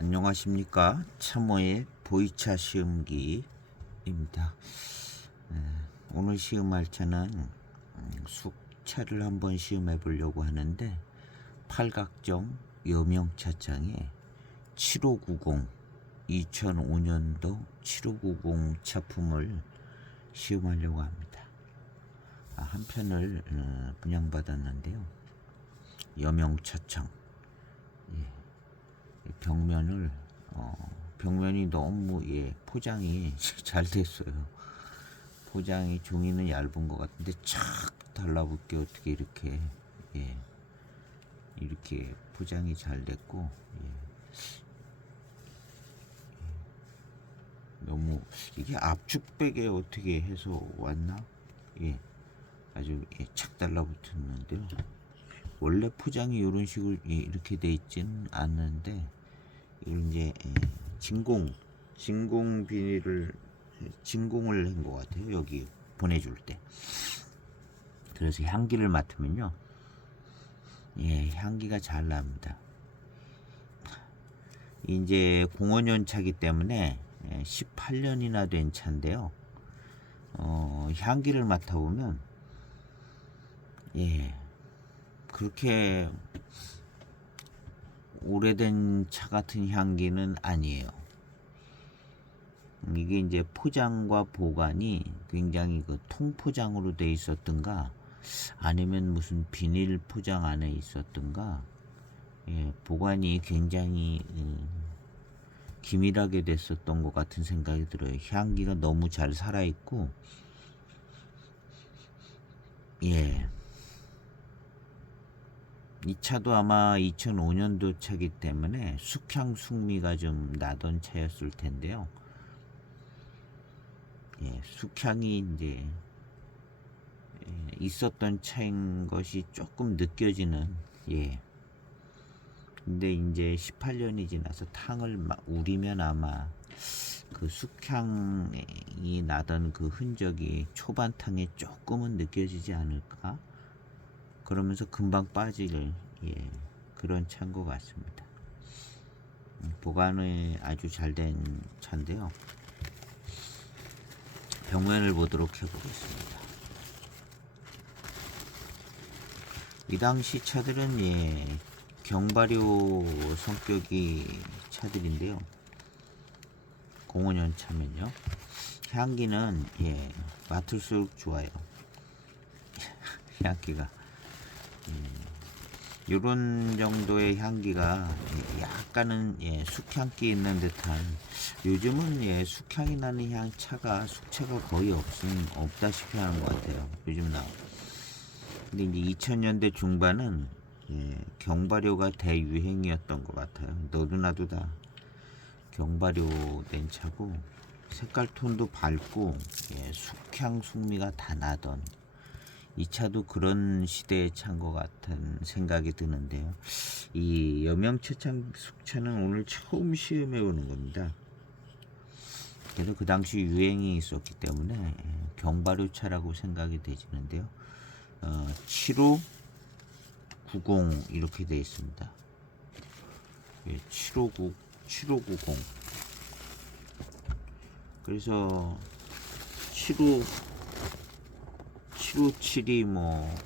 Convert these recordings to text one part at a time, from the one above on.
안녕하십니까. 참호의 보이차 시음기입니다. 오늘 시음할 차는 숙차를 한번 시음해 보려고 하는데 팔각정 여명차창에 7590 2005년도 7590 차품을 시음하려고 합니다. 한 편을 분양받았는데요. 여명차창 벽면을 벽면이 너무 포장이 잘 됐어요. 포장이 종이는 얇은 것 같은데 착 달라붙게 어떻게 이렇게 포장이 잘 됐고 너무 이게 압축백에 어떻게 해서 왔나? 아주 착 달라붙었는데요. 원래 포장이 이런 식으로 이렇게 돼 있지는 않는데 이걸 이제 진공 비닐을 진공을 한 것 같아요. 여기 보내줄 때. 그래서 향기를 맡으면요, 향기가 잘 납니다. 이제 05년 차기 때문에 18년이나 된 차인데요. 향기를 맡아보면 그렇게 오래된 차 같은 향기는 아니에요. 이게 이제 포장과 보관이 굉장히 통포장으로 돼 있었던가 아니면 무슨 비닐 포장 안에 있었던가 보관이 굉장히 기밀하게 됐었던 것 같은 생각이 들어요. 향기가 너무 잘 살아있고 이 차도 아마 2005년도 차기 때문에 숙향 숙미가 좀 나던 차였을 텐데요. 숙향이 이제 있었던 차인 것이 조금 느껴지는 근데 이제 18년이 지나서 탕을 우리면 아마 그 숙향이 나던 그 흔적이 초반 탕에 조금은 느껴지지 않을까? 그러면서 금방 빠질 그런 차인 것 같습니다. 보관이 아주 잘 된 차인데요. 벽면을 보도록 해보겠습니다. 이 당시 차들은 경발효 성격이 차들인데요. 05년 차면요. 향기는 맡을수록 좋아요. 향기가 요런 정도의 향기가 약간은 숙향기 있는 듯한, 요즘은 숙향이 나는 차가 숙차가 거의 없다시피 하는 것 같아요. 요즘 근데 이제 2000년대 중반은 경발효가 대유행이었던 것 같아요. 너도나도 다 경발효 된 차고 색깔 톤도 밝고 숙향 숙미가 다 나던 이 차도 그런 시대의 차인 것 같은 생각이 드는데요. 이 여명차창 숙차는 오늘 처음 시음해 보는 겁니다. 그래서 그 당시 유행이 있었기 때문에 경발효 차라고 생각이 되지는데요. 7590 이렇게 되어 있습니다. 7590. 그래서 757이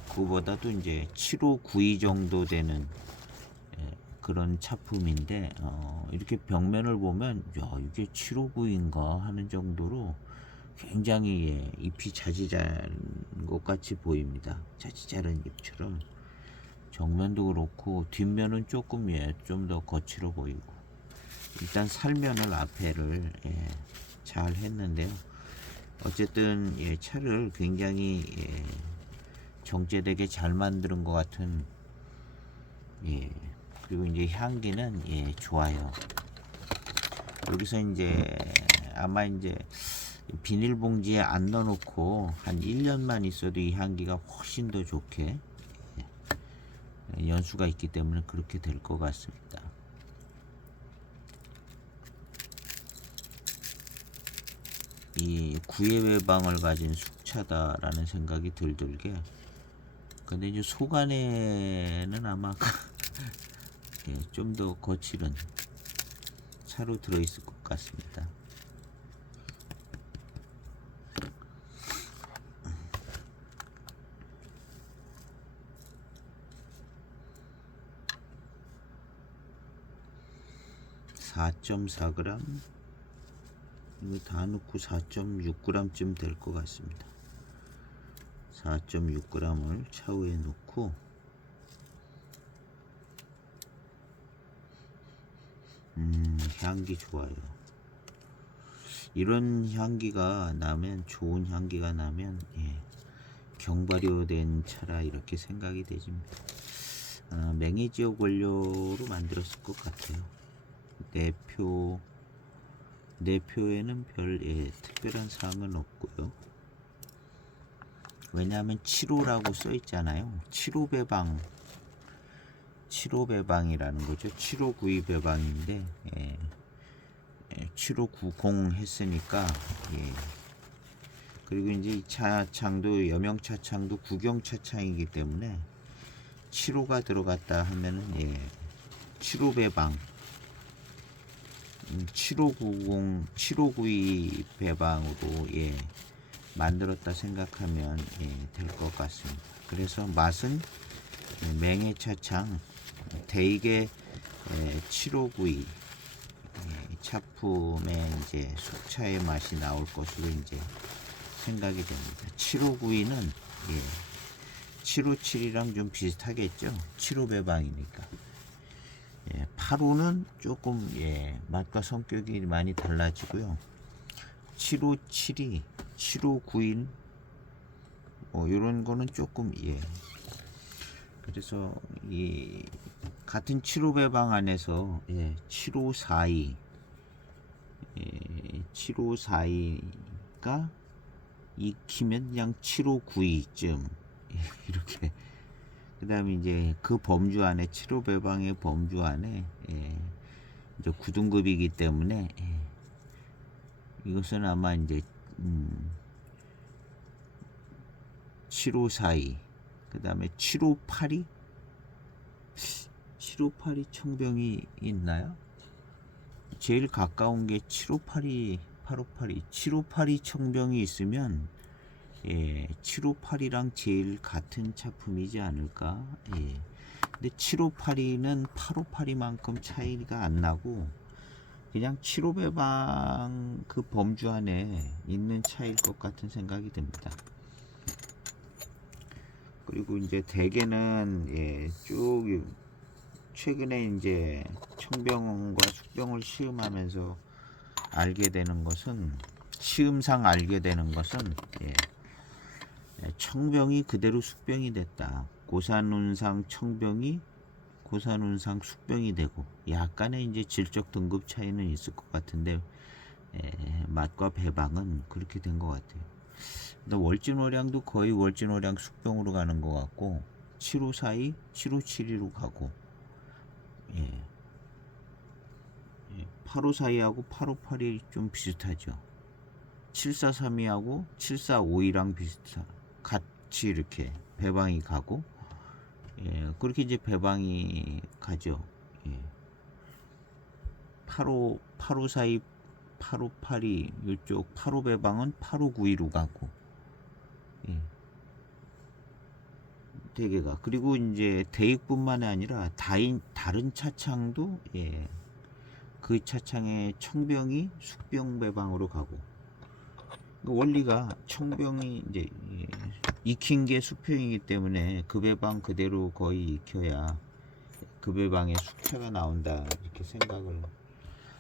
그거보다도 이제 7592 정도 되는 그런 차품인데 이렇게 벽면을 보면 이게 7592인가 하는 정도로 굉장히 잎이 자지자른 것 같이 보입니다. 자지자른 잎처럼. 정면도 그렇고 뒷면은 조금 좀 더 거칠어 보이고, 일단 살면을 앞에를 잘 했는데요. 어쨌든 차를 굉장히 정제되게 잘 만드는 것 같은 그리고 이제 향기는 좋아요. 여기서 이제 아마 이제 비닐봉지에 안 넣어놓고 한 1년만 있어도 이 향기가 훨씬 더 좋게 연수가 있기 때문에 그렇게 될 것 같습니다. 이 구의 외방을 가진 숙차다라는 생각이 들게. 근데 이제 속안에는 아마 좀 더 거칠은 차로 들어있을 것 같습니다. (4.4g) 이거 다 넣고 4.6g쯤 될 것 같습니다. 4.6g을 차후에 넣고 향기 좋아요. 이런 향기가 나면, 좋은 향기가 나면 경발효된 차라 이렇게 생각이 되집니다. 맹해지역 원료로 만들었을 것 같아요. 내표에는 별 특별한 사항은 없고요. 왜냐하면 7호라고 써 있잖아요. 7호 배방이라는 거죠. 7호 구이 배방인데 7590 했으니까 그리고 이제 이 차창도 여명 차창도 구경 차창이기 때문에 7호가 들어갔다 하면은 7호 배방 7590 7592 배방으로 만들었다 생각하면 될 것 같습니다. 그래서 맛은 맹해차창 대익의 7592 차품의 이제 속차의 맛이 나올 것으로 이제 생각이 됩니다. 7592는 757이랑 좀 비슷하겠죠. 7호 배방이니까. 8호는 조금 맛과 성격이 많이 달라지고요. 757이 7592 이런 거는 조금 그래서 이 같은 7호 배방 안에서 7542 7542가 익히면 그냥 7592쯤 이렇게. 그 다음에 이제 그 범주 안에 7호 배방의 범주 안에 이제 9등급이기 때문에 이것은 아마 이제 7542 그 다음에 7582 청병이 있나요? 제일 가까운 게 7582 8582 7582 청병이 있으면 7582랑 제일 같은 차품이지 않을까. 근데 7582는 8582만큼 차이가 안 나고 그냥 7호 배방 그 범주 안에 있는 차이일 것 같은 생각이 듭니다. 그리고 이제 대개는 쭉 최근에 이제 청병과 숙병을 시음하면서 알게 되는 것은, 시음상 알게 되는 것은 청병이 그대로 숙병이 됐다. 고산운상 청병이 고산운상 숙병이 되고 약간의 이제 질적 등급 차이는 있을 것 같은데 맛과 배방은 그렇게 된 것 같아요. 근데 월진오량도 거의 월진오량 숙병으로 가는 것 같고 7542, 7572로 가고 8542하고 8582이 좀 비슷하죠. 7432하고 7452랑 같이 이렇게 배방이 가고 그렇게 이제 배방이 가죠. 8542, 8582 이쪽 85 배방은 8592로 가고 대개가. 그리고 이제 대익뿐만 아니라 다른 차창도 그 차창의 청병이 숙병 배방으로 가고. 원리가 청병이 이제 익힌 게 숙병이기 때문에 그 배방 그대로 거의 익혀야 그 배방에 숙차가 나온다 이렇게 생각을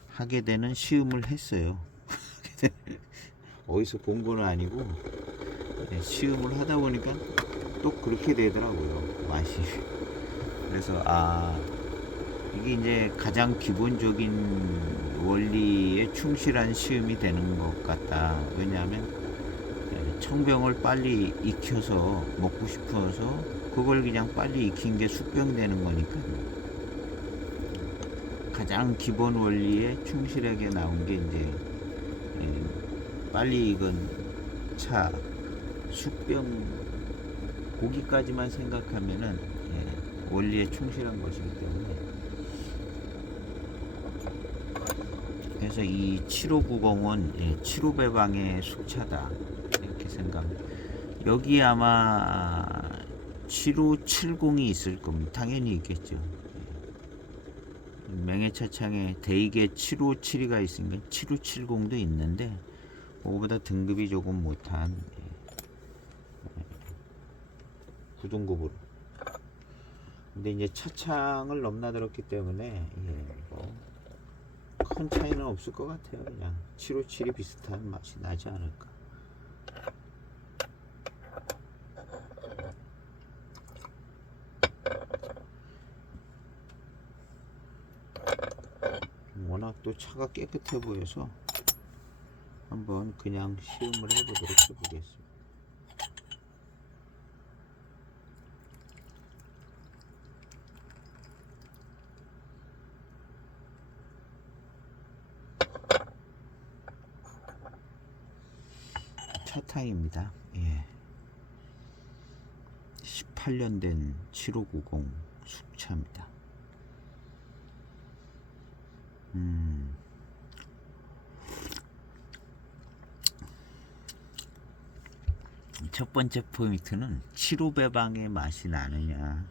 하게 되는 시음을 했어요. 어디서 본 건 아니고 시음을 하다 보니까 또 그렇게 되더라고요, 맛이. 그래서 이게 이제 가장 기본적인 원리에 충실한 시음이 되는 것 같다. 왜냐하면 청병을 빨리 익혀서 먹고 싶어서 그걸 그냥 빨리 익힌 게 숙병 되는 거니까 가장 기본 원리에 충실하게 나온 게 이제 빨리 익은 차 숙병 고기까지만 생각하면은 원리에 충실한 것이기 때문에 그래서 이 7590은 75배방의 숙차다 이렇게 생각합니다. 여기 아마 7570이 있을 겁니다. 당연히 있겠죠. 맹해차창에 대이게 7572가 있으니까 7570도 있는데 그거보다 등급이 조금 못한 구등급으로. 근데 이제 차창을 넘나들었기 때문에 큰 차이는 없을 것 같아요. 그냥 757이 비슷한 맛이 나지 않을까. 워낙 또 차가 깨끗해 보여서 한번 그냥 시음을 해보도록 해보겠습니다. 차탕입니다. 18년 된 7590 숙차입니다. 첫 번째 포인트는 75배방의 맛이 나느냐.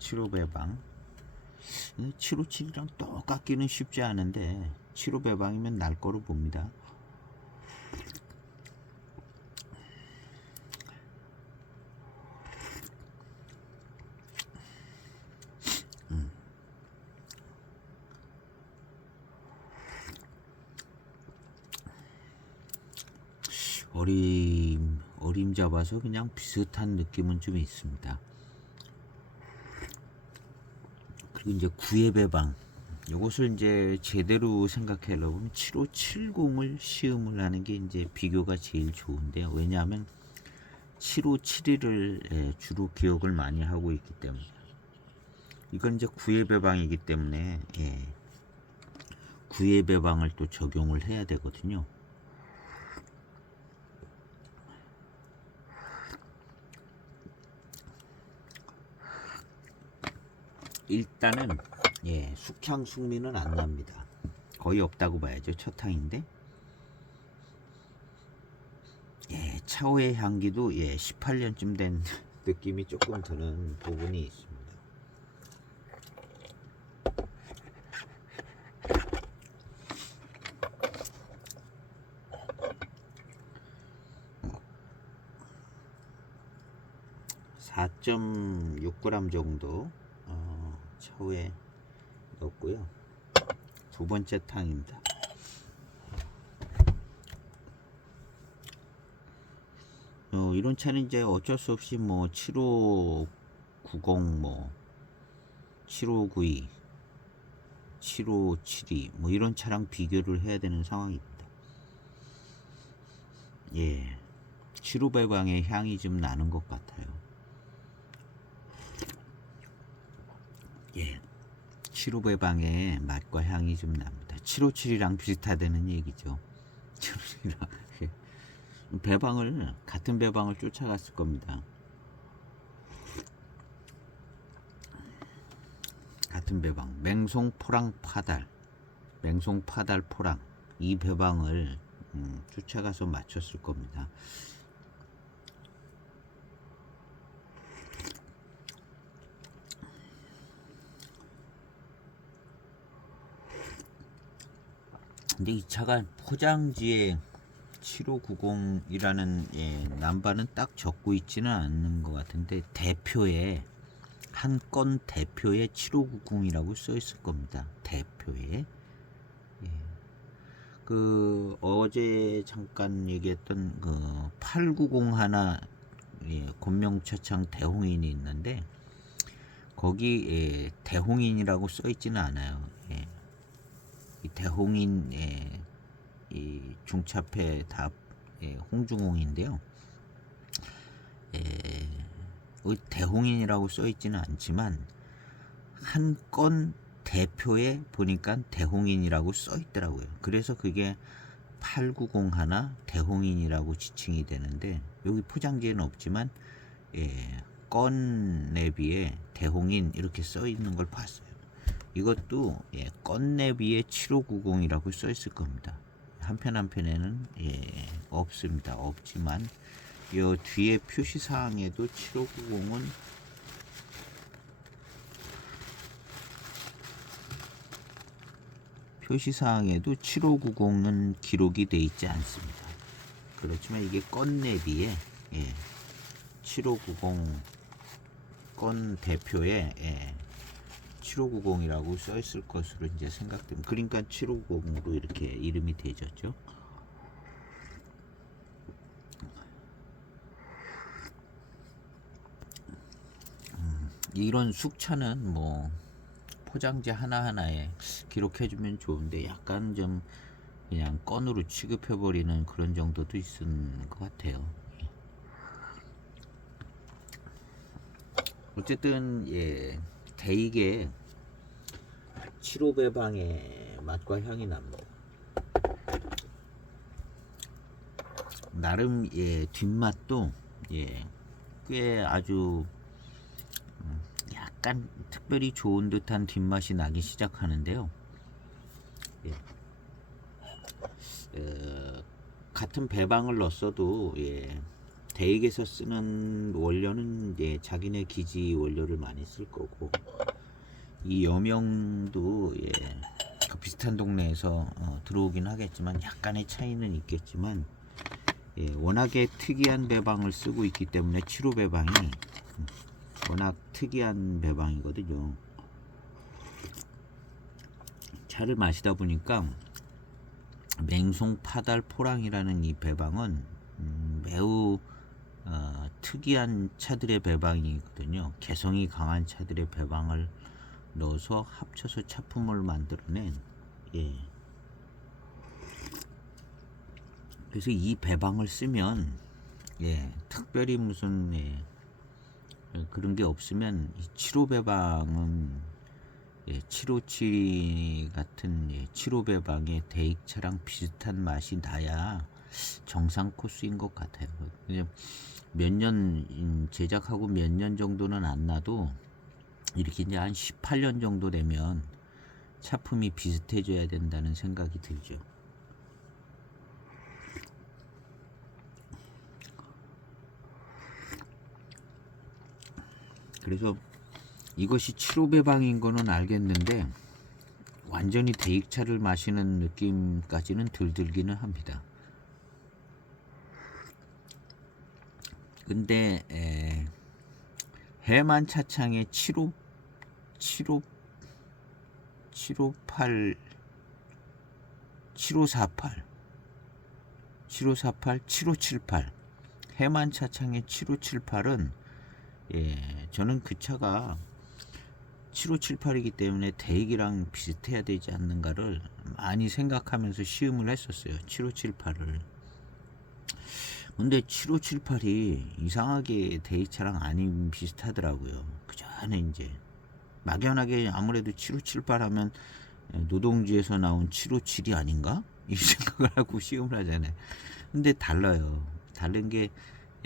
75배방 757이랑 똑같기는 쉽지 않은데 75배방이면 날 거로 봅니다. 어림 잡아서 그냥 비슷한 느낌은 좀 있습니다. 그리고 이제 구의 배방, 이것을 이제 제대로 생각하려면 7570을 시음을 하는 게 이제 비교가 제일 좋은데요. 왜냐하면 7571을 주로 기억을 많이 하고 있기 때문에. 이건 이제 구의 배방이기 때문에 구의 배방을 또 적용을 해야 되거든요. 일단은 숙향 숙미는 안 납니다. 거의 없다고 봐야죠. 첫탕인데 차후의 향기도 18년쯤 된 느낌이 조금 드는 부분이 있습니다. (4.6g) 정도 차후에 넣었고요. 두 번째 탕입니다. 이런 차는 이제 어쩔 수 없이 뭐 7590, 뭐 7592, 7572 뭐 이런 차랑 비교를 해야 되는 상황입니다. 75배방의 향이 좀 나는 것 같아요. 75배방의 맛과 향이 좀 납니다. 757이랑 비슷하다는 얘기죠. 757이랑 배방을 같은 배방을 쫓아갔을 겁니다. 같은 배방, 맹송 포랑 파달, 맹송 파달 포랑 이 배방을 쫓아가서 맞췄을 겁니다. 근데 이 차가 포장지에 7590이라는 남바는 딱 적고 있지는 않는 것 같은데 대표에 한 건 대표에 7590이라고 써 있을 겁니다. 대표에 그 어제 잠깐 얘기했던 그 890 하나 곤명차창 대홍인이 있는데 거기 대홍인이라고 써 있지는 않아요. 이 대홍인 이 중차폐 답 홍중홍인데요. 대홍인이라고 써 있지는 않지만 한 건 대표에 보니까 대홍인이라고 써 있더라고요. 그래서 그게 890 하나 대홍인이라고 지칭이 되는데 여기 포장지에는 없지만 건 내비에 대홍인 이렇게 써 있는 걸 봤어요. 이것도 건네비에 7590이라고 써 있을 겁니다. 한편 한편에는 없습니다. 없지만 이 뒤에 표시 사항에도 7590은 표시사항에도 7590은 기록이 되어 있지 않습니다. 그렇지만 이게 건네비에 7590 건 대표에 7590이라고 써 있을 것으로 이제 생각됩니다. 그러니까 750으로 이렇게 이름이 되졌죠. 이런 숙차는 뭐 포장재 하나하나에 기록해주면 좋은데 약간 좀 그냥 건으로 취급해버리는 그런 정도도 있는 것 같아요. 어쨌든 대익의 7호배방의 맛과 향이 납니다. 나름 뒷맛도 꽤 아주 약간 특별히 좋은 듯한 뒷맛이 나기 시작하는데요. 같은 배방을 넣었어도 대익에서 쓰는 원료는 자기네 기지 원료를 많이 쓸 거고, 이 여명도 그 비슷한 동네에서 들어오긴 하겠지만 약간의 차이는 있겠지만 워낙에 특이한 배방을 쓰고 있기 때문에 7호 배방이 워낙 특이한 배방이거든요. 차를 마시다 보니까 맹송 파달 포랑이라는 이 배방은 매우 특이한 차들의 배방이거든요. 개성이 강한 차들의 배방을 넣어서 합쳐서 차품을 만들어낸 그래서 이 배방을 쓰면 특별히 무슨 그런 게 없으면 7호 배방은 757 같은 7호 배방의 대익차랑 비슷한 맛이 나야 정상 코스인 것 같아요. 몇 년 제작하고 몇 년 정도는 안 나도 이렇게 이제 한 18년 정도 되면 차품이 비슷해져야 된다는 생각이 들죠. 그래서 이것이 7호 배방인 거는 알겠는데 완전히 대익차를 마시는 느낌까지는 덜 들기는 합니다. 근데 해만 차창의 758 7578 해만 차창의 7578은 저는 그 차가 7578이기 때문에 대익이랑 비슷해야 되지 않는가를 많이 생각하면서 시음을 했었어요. 7578을. 근데 7578이 이상하게 대익차랑 안 비슷하더라고요. 그 전에 이제 막연하게 아무래도 7578 하면 노동지에서 나온 757이 아닌가? 이 생각을 하고 시음을 하잖아요. 근데 달라요. 다른 게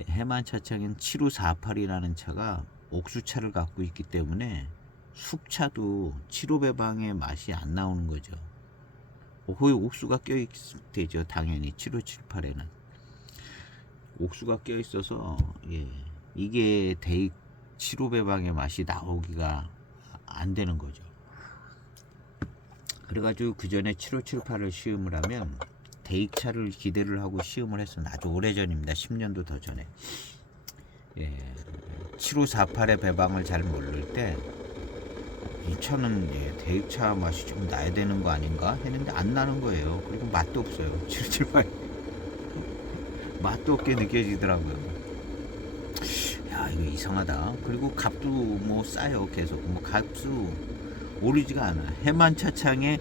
해만 차창인 7548이라는 차가 옥수차를 갖고 있기 때문에 숙차도 7호 배방의 맛이 안 나오는 거죠. 거의 옥수가 껴있대죠. 당연히 7578에는 옥수가 껴있어서 이게 대익 7호 배방의 맛이 나오기가 안 되는 거죠. 그래가지고 그 전에 7578을 시음을 하면 대익차를 기대를 하고 시음을 했었는데 아주 오래전입니다. 10년도 더 전에 7548의 배방을 잘 모를 때 이 차는 대익차 맛이 좀 나야 되는 거 아닌가 했는데 안 나는 거예요. 그리고 맛도 없어요. 778 맛도 없게 느껴지더라고요. 야, 이거 이상하다. 그리고 값도 뭐 싸요. 계속 뭐 값도 오르지가 않아. 해만 차창에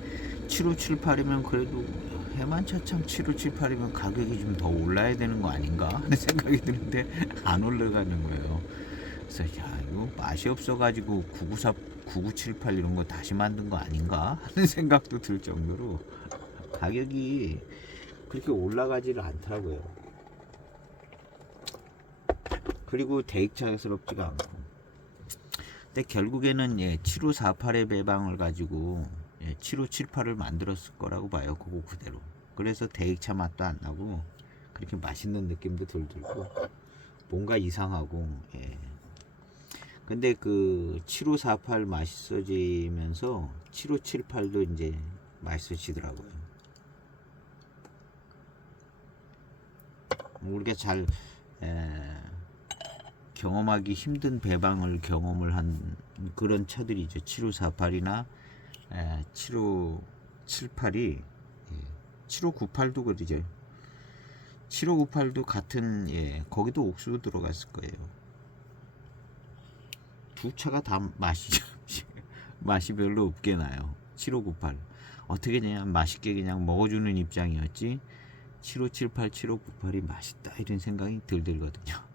7578이면 그래도 해만 차창 7578이면 가격이 좀 더 올라야 되는 거 아닌가 하는 생각이 드는데 안 올라가는 거예요. 그래서 야, 이거 맛이 없어가지고 9978 이런 거 다시 만든 거 아닌가 하는 생각도 들 정도로 가격이 그렇게 올라가지를 않더라고요. 그리고 대익차스럽지가 않고. 근데 결국에는 7548의 배방을 가지고 7578을 만들었을 거라고 봐요. 그거 그대로. 그래서 대익차 맛도 안 나고 그렇게 맛있는 느낌도 덜 들고 뭔가 이상하고. 근데 그 7548 맛있어지면서 7578도 이제 맛있어지더라고요. 우리가 잘 경험하기 힘든 배방을 경험을 한 그런 차들이죠. 7548이나 7578이 7598도 그러죠. 7598도 같은 거기도 옥수수 들어갔을 거예요. 두 차가 다 맛이 별로 없게 나요. 7598 어떻게 그냥 맛있게 그냥 먹어주는 입장이었지 7578, 7598이 맛있다 이런 생각이 들거든요.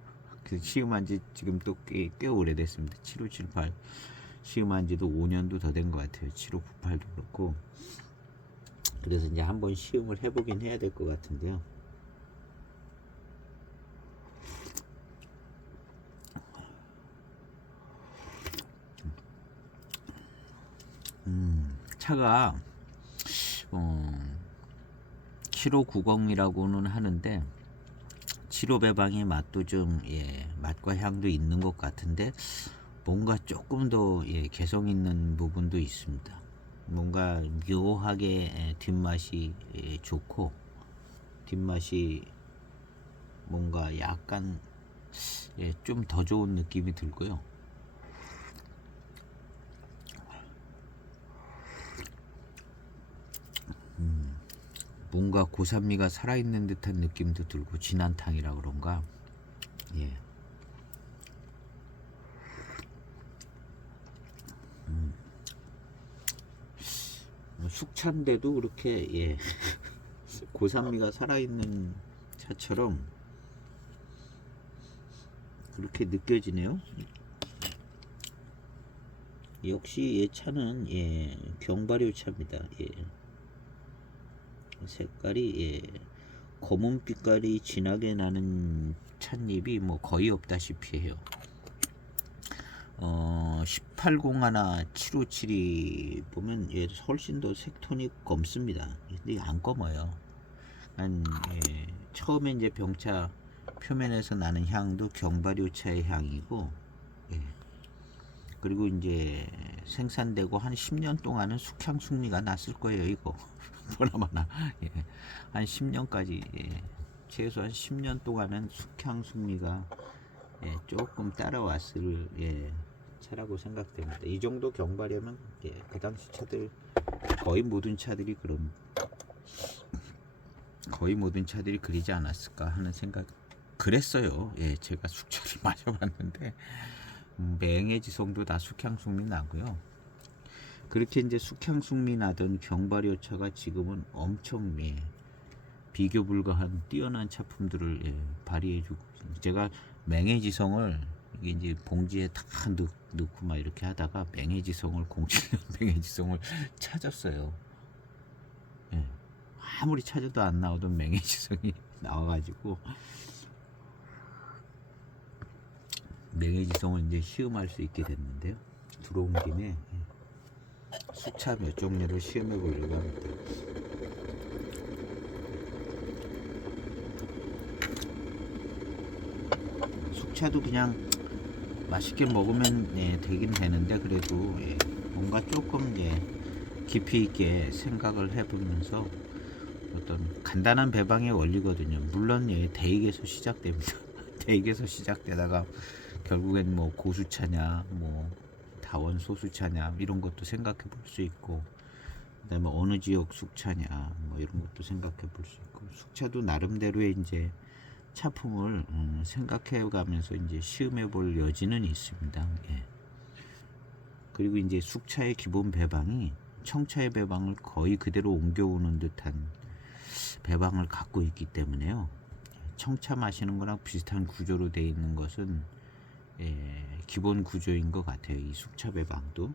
그 시음한 지 지금 또 꽤 오래됐습니다. 7578 시음한 지도 5년도 더 된 것 같아요. 7598도 그렇고. 그래서 이제 한번 시음을 해보긴 해야 될 것 같은데요. 차가 7590이라고는 하는데 75 배방의 맛도 좀 맛과 향도 있는 것 같은데 뭔가 조금 더 개성 있는 부분도 있습니다. 뭔가 묘하게 뒷맛이 좋고 뒷맛이 뭔가 약간 좀 더 좋은 느낌이 들고요. 뭔가 고산미가 살아있는 듯한 느낌도 들고 진한 탕이라 그런가. 숙차인데도 그렇게 고산미가 살아있는 차처럼 그렇게 느껴지네요. 역시 이 차는 경발효 차입니다. 색깔이 검은 빛깔이 진하게 나는 찻잎이 뭐 거의 없다시피 해요. 1801 757이 보면 훨씬 더 색톤이 검습니다. 근데 안 검어요. 처음에 이제 병차 표면에서 나는 향도 경발효차의 향이고, 그리고 이제 생산되고 한 10년 동안은 숙향 숙미가 났을 거예요. 이거 보나마나 한 10년까지 최소한 10년 동안은 숙향 숙미가 조금 따라왔을 차라고 생각됩니다. 이 정도 경발이면 그 당시 차들 거의 모든 차들이 그리지 않았을까 하는 생각. 그랬어요. 제가 숙차를 마셔봤는데 맹해지성도 다 숙향 숙미 나고요. 그렇게 이제 숙향 숙미 나던 경발효 차가 지금은 엄청 비교 불가한 뛰어난 차품들을 발휘해주고, 제가 맹해지성을 이제 봉지에 다 넣고 막 이렇게 하다가 맹해지성을 07년 맹해지성을 찾았어요. 아무리 찾아도 안 나오던 맹해지성이 나와가지고 맹해지성을 이제 시음할 수 있게 됐는데요. 들어온 김에 숙차 몇 종류를 시음해 보려고 합니다. 숙차도 그냥 맛있게 먹으면 되긴 되는데 그래도 뭔가 조금 깊이 있게 생각을 해보면서 어떤 간단한 배방의 원리거든요. 물론 대익에서 시작됩니다. 대익에서 시작되다가 결국엔 뭐 고수차냐 뭐 다원 소수차냐 이런 것도 생각해 볼 수 있고, 그다음에 어느 지역 숙차냐 뭐 이런 것도 생각해 볼 수 있고, 숙차도 나름대로의 이제 차품을 생각해 가면서 이제 시음해 볼 여지는 있습니다. 그리고 이제 숙차의 기본 배방이 청차의 배방을 거의 그대로 옮겨오는 듯한 배방을 갖고 있기 때문에요. 청차 마시는 거랑 비슷한 구조로 되어 있는 것은 기본 구조인 것 같아요. 이 숙차 배방도.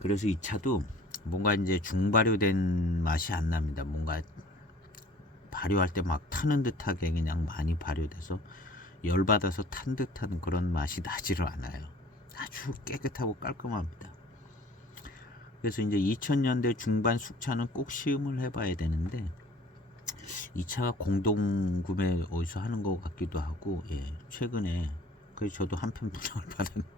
그래서 이 차도 뭔가 이제 중발효된 맛이 안 납니다. 뭔가 발효할 때 막 타는 듯하게 그냥 많이 발효돼서 열받아서 탄 듯한 그런 맛이 나지를 않아요. 아주 깨끗하고 깔끔합니다. 그래서 이제 2000년대 중반 숙차는 꼭 시음을 해봐야 되는데 이 차가 공동 구매 어디서 하는 것 같기도 하고, 예, 최근에 그래서 저도 한 편 분양을 받았는데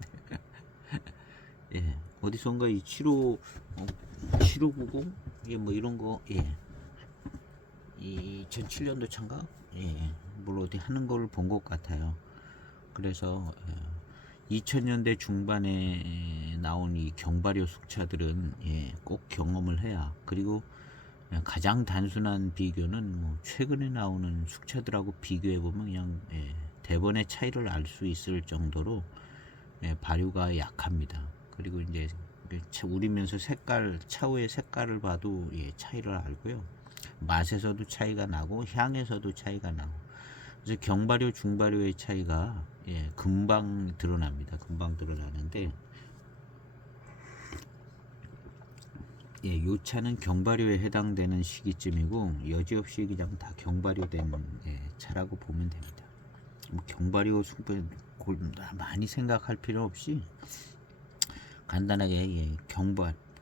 예, 어디선가 이 7590 예, 뭐 이런 거, 예, 2007년도 차인가, 예, 뭘 어디 하는 걸 본 것 같아요. 그래서 2000년대 중반에 나온 이 경발효 숙차들은, 예, 꼭 경험을 해야. 그리고 가장 단순한 비교는 뭐 최근에 나오는 숙차들하고 비교해 보면 그냥, 예, 대번의 차이를 알 수 있을 정도로, 예, 발효가 약합니다. 그리고 이제 우리면서 색깔, 차후의 색깔을 봐도, 예, 차이를 알고요. 맛에서도 차이가 나고 향에서도 차이가 나고. 그래서 경발효, 중발효의 차이가, 예, 금방 드러납니다. 금방 드러나는데, 예, 요 차는 경발효에 해당되는 시기쯤이고 여지없이 그냥 다 경발효된, 예, 차라고 보면 됩니다. 뭐 경발효 숙변 많이 생각할 필요 없이 간단하게, 예,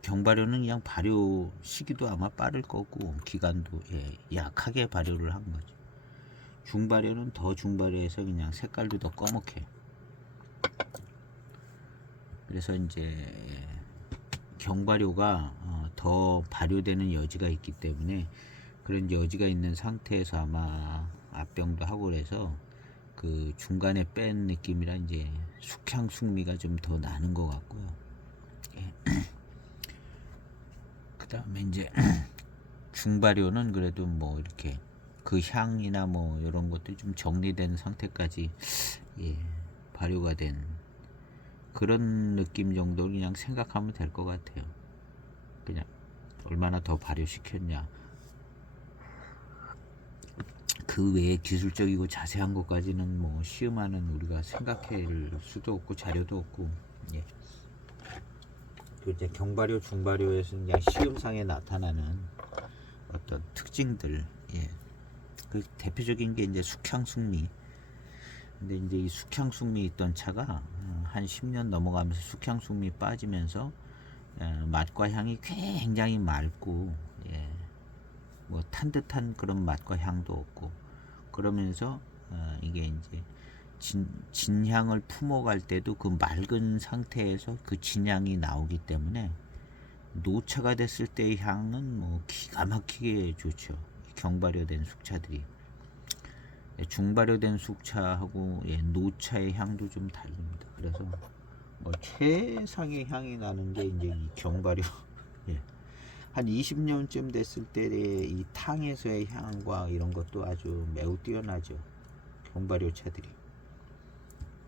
경발효는 그냥 발효 시기도 아마 빠를 거고 기간도, 예, 약하게 발효를 한 거죠. 중발효는 더 중발효해서 그냥 색깔도 더 꺼멓게. 그래서 이제 경발효가 더 발효되는 여지가 있기 때문에 그런 여지가 있는 상태에서 아마 압병도 하고 그래서 그 중간에 뺀 느낌이라 이제 숙향 숙미가 좀 더 나는 것 같고요. 예. 그 다음에 이제 중발효는 그래도 뭐 이렇게 그 향이나 뭐 이런 것들이 좀 정리된 상태까지, 예, 발효가 된 그런 느낌 정도 그냥 생각하면 될 것 같아요. 그냥 얼마나 더 발효시켰냐, 그 외에 기술적이고 자세한 것까지는 뭐 시음하는 우리가 생각할 수도 없고 자료도 없고, 예. 그 이제 경발효, 중발효에서 그냥 시음상에 나타나는 어떤 특징들, 예, 그 대표적인 게 이제 숙향 숙미. 근데 이제 이 숙향 숙미 있던 차가 한 10년 넘어가면서 숙향 숙미 빠지면서, 맛과 향이 굉장히 맑고, 예, 뭐 탄 듯한 그런 맛과 향도 없고 그러면서, 이게 이제 진향을 품어갈 때도 그 맑은 상태에서 그 진향이 나오기 때문에 노차가 됐을 때의 향은 뭐 기가 막히게 좋죠. 경발효된 숙차들이. 중발효된 숙차하고, 예, 노차의 향도 좀 다릅니다. 그래서 뭐 최상의 향이 나는 게 이제 이 경발효. 예. 한 20년쯤 됐을 때의 이 탕에서의 향과 이런 것도 아주 매우 뛰어나죠. 경발효 차들이.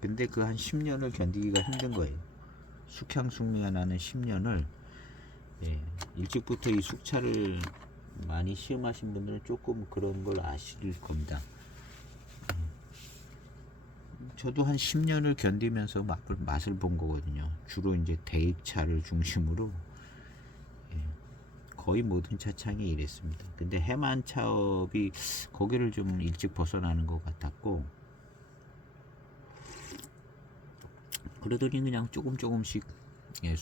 근데 그 한 10년을 견디기가 힘든 거예요. 숙향 숙미가 나는 10년을, 예, 일찍부터 이 숙차를 많이 시음하신 분들은 조금 그런 걸 아실 겁니다. 저도 한 10년을 견디면서 맛을 본 거거든요. 주로 이제 대익차를 중심으로, 예, 거의 모든 차창이 이랬습니다. 근데 해만 차업이 거기를 좀 일찍 벗어나는 것 같았고, 그러더니 그냥 조금씩, 예,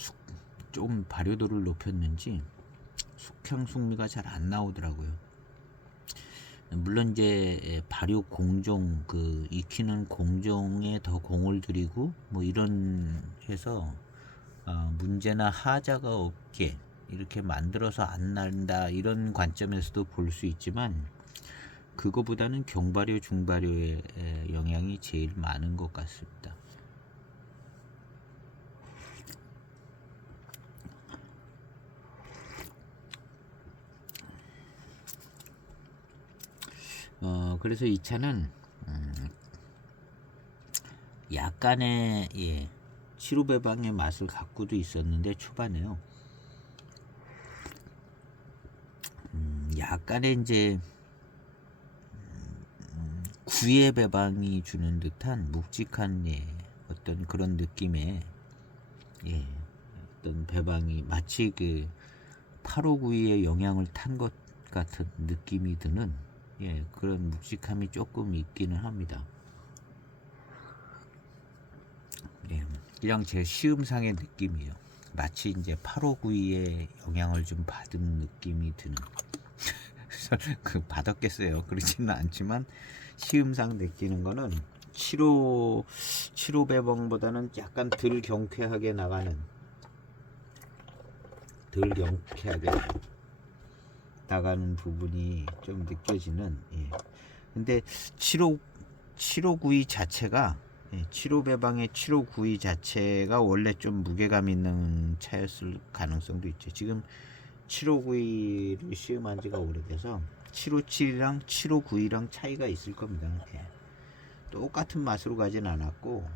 조금 발효도를 높였는지 숙향 숙미가 잘 안 나오더라고요. 물론 이제 발효 공정, 그 익히는 공정에 더 공을 들이고 뭐 이런 해서 문제나 하자가 없게 이렇게 만들어서 안 난다 이런 관점에서도 볼 수 있지만 그거보다는 경발효, 중발효의 영향이 제일 많은 것 같습니다. 그래서 이 차는 약간의, 예, 시루배방의 맛을 갖고도 있었는데 초반에요. 약간의 이제 구의 배방이 주는 듯한 묵직한, 예, 어떤 그런 느낌의, 예, 어떤 배방이 마치 그 859의 영향을 탄 것 같은 느낌이 드는, 그런 묵직함이 조금 있기는 합니다. 그냥 제 시음상의 느낌이에요. 마치 이제 859의 영향을 좀 받은 느낌이 드는. 받았겠어요. 그렇지는 않지만 시음상 느끼는 거는 7호 배방보다는 약간 덜 경쾌하게 나가는, 부분이 좀 느껴지는. 근데 7592 자체가 7호 배방의 7592 자체가 원래 좀 무게감 있는 차였을 가능성도 있죠. 지금 7592를 시음한 지가 오래돼서 757이랑 7592랑 차이가 있을 겁니다. 똑같은 맛으로 가진 않았고,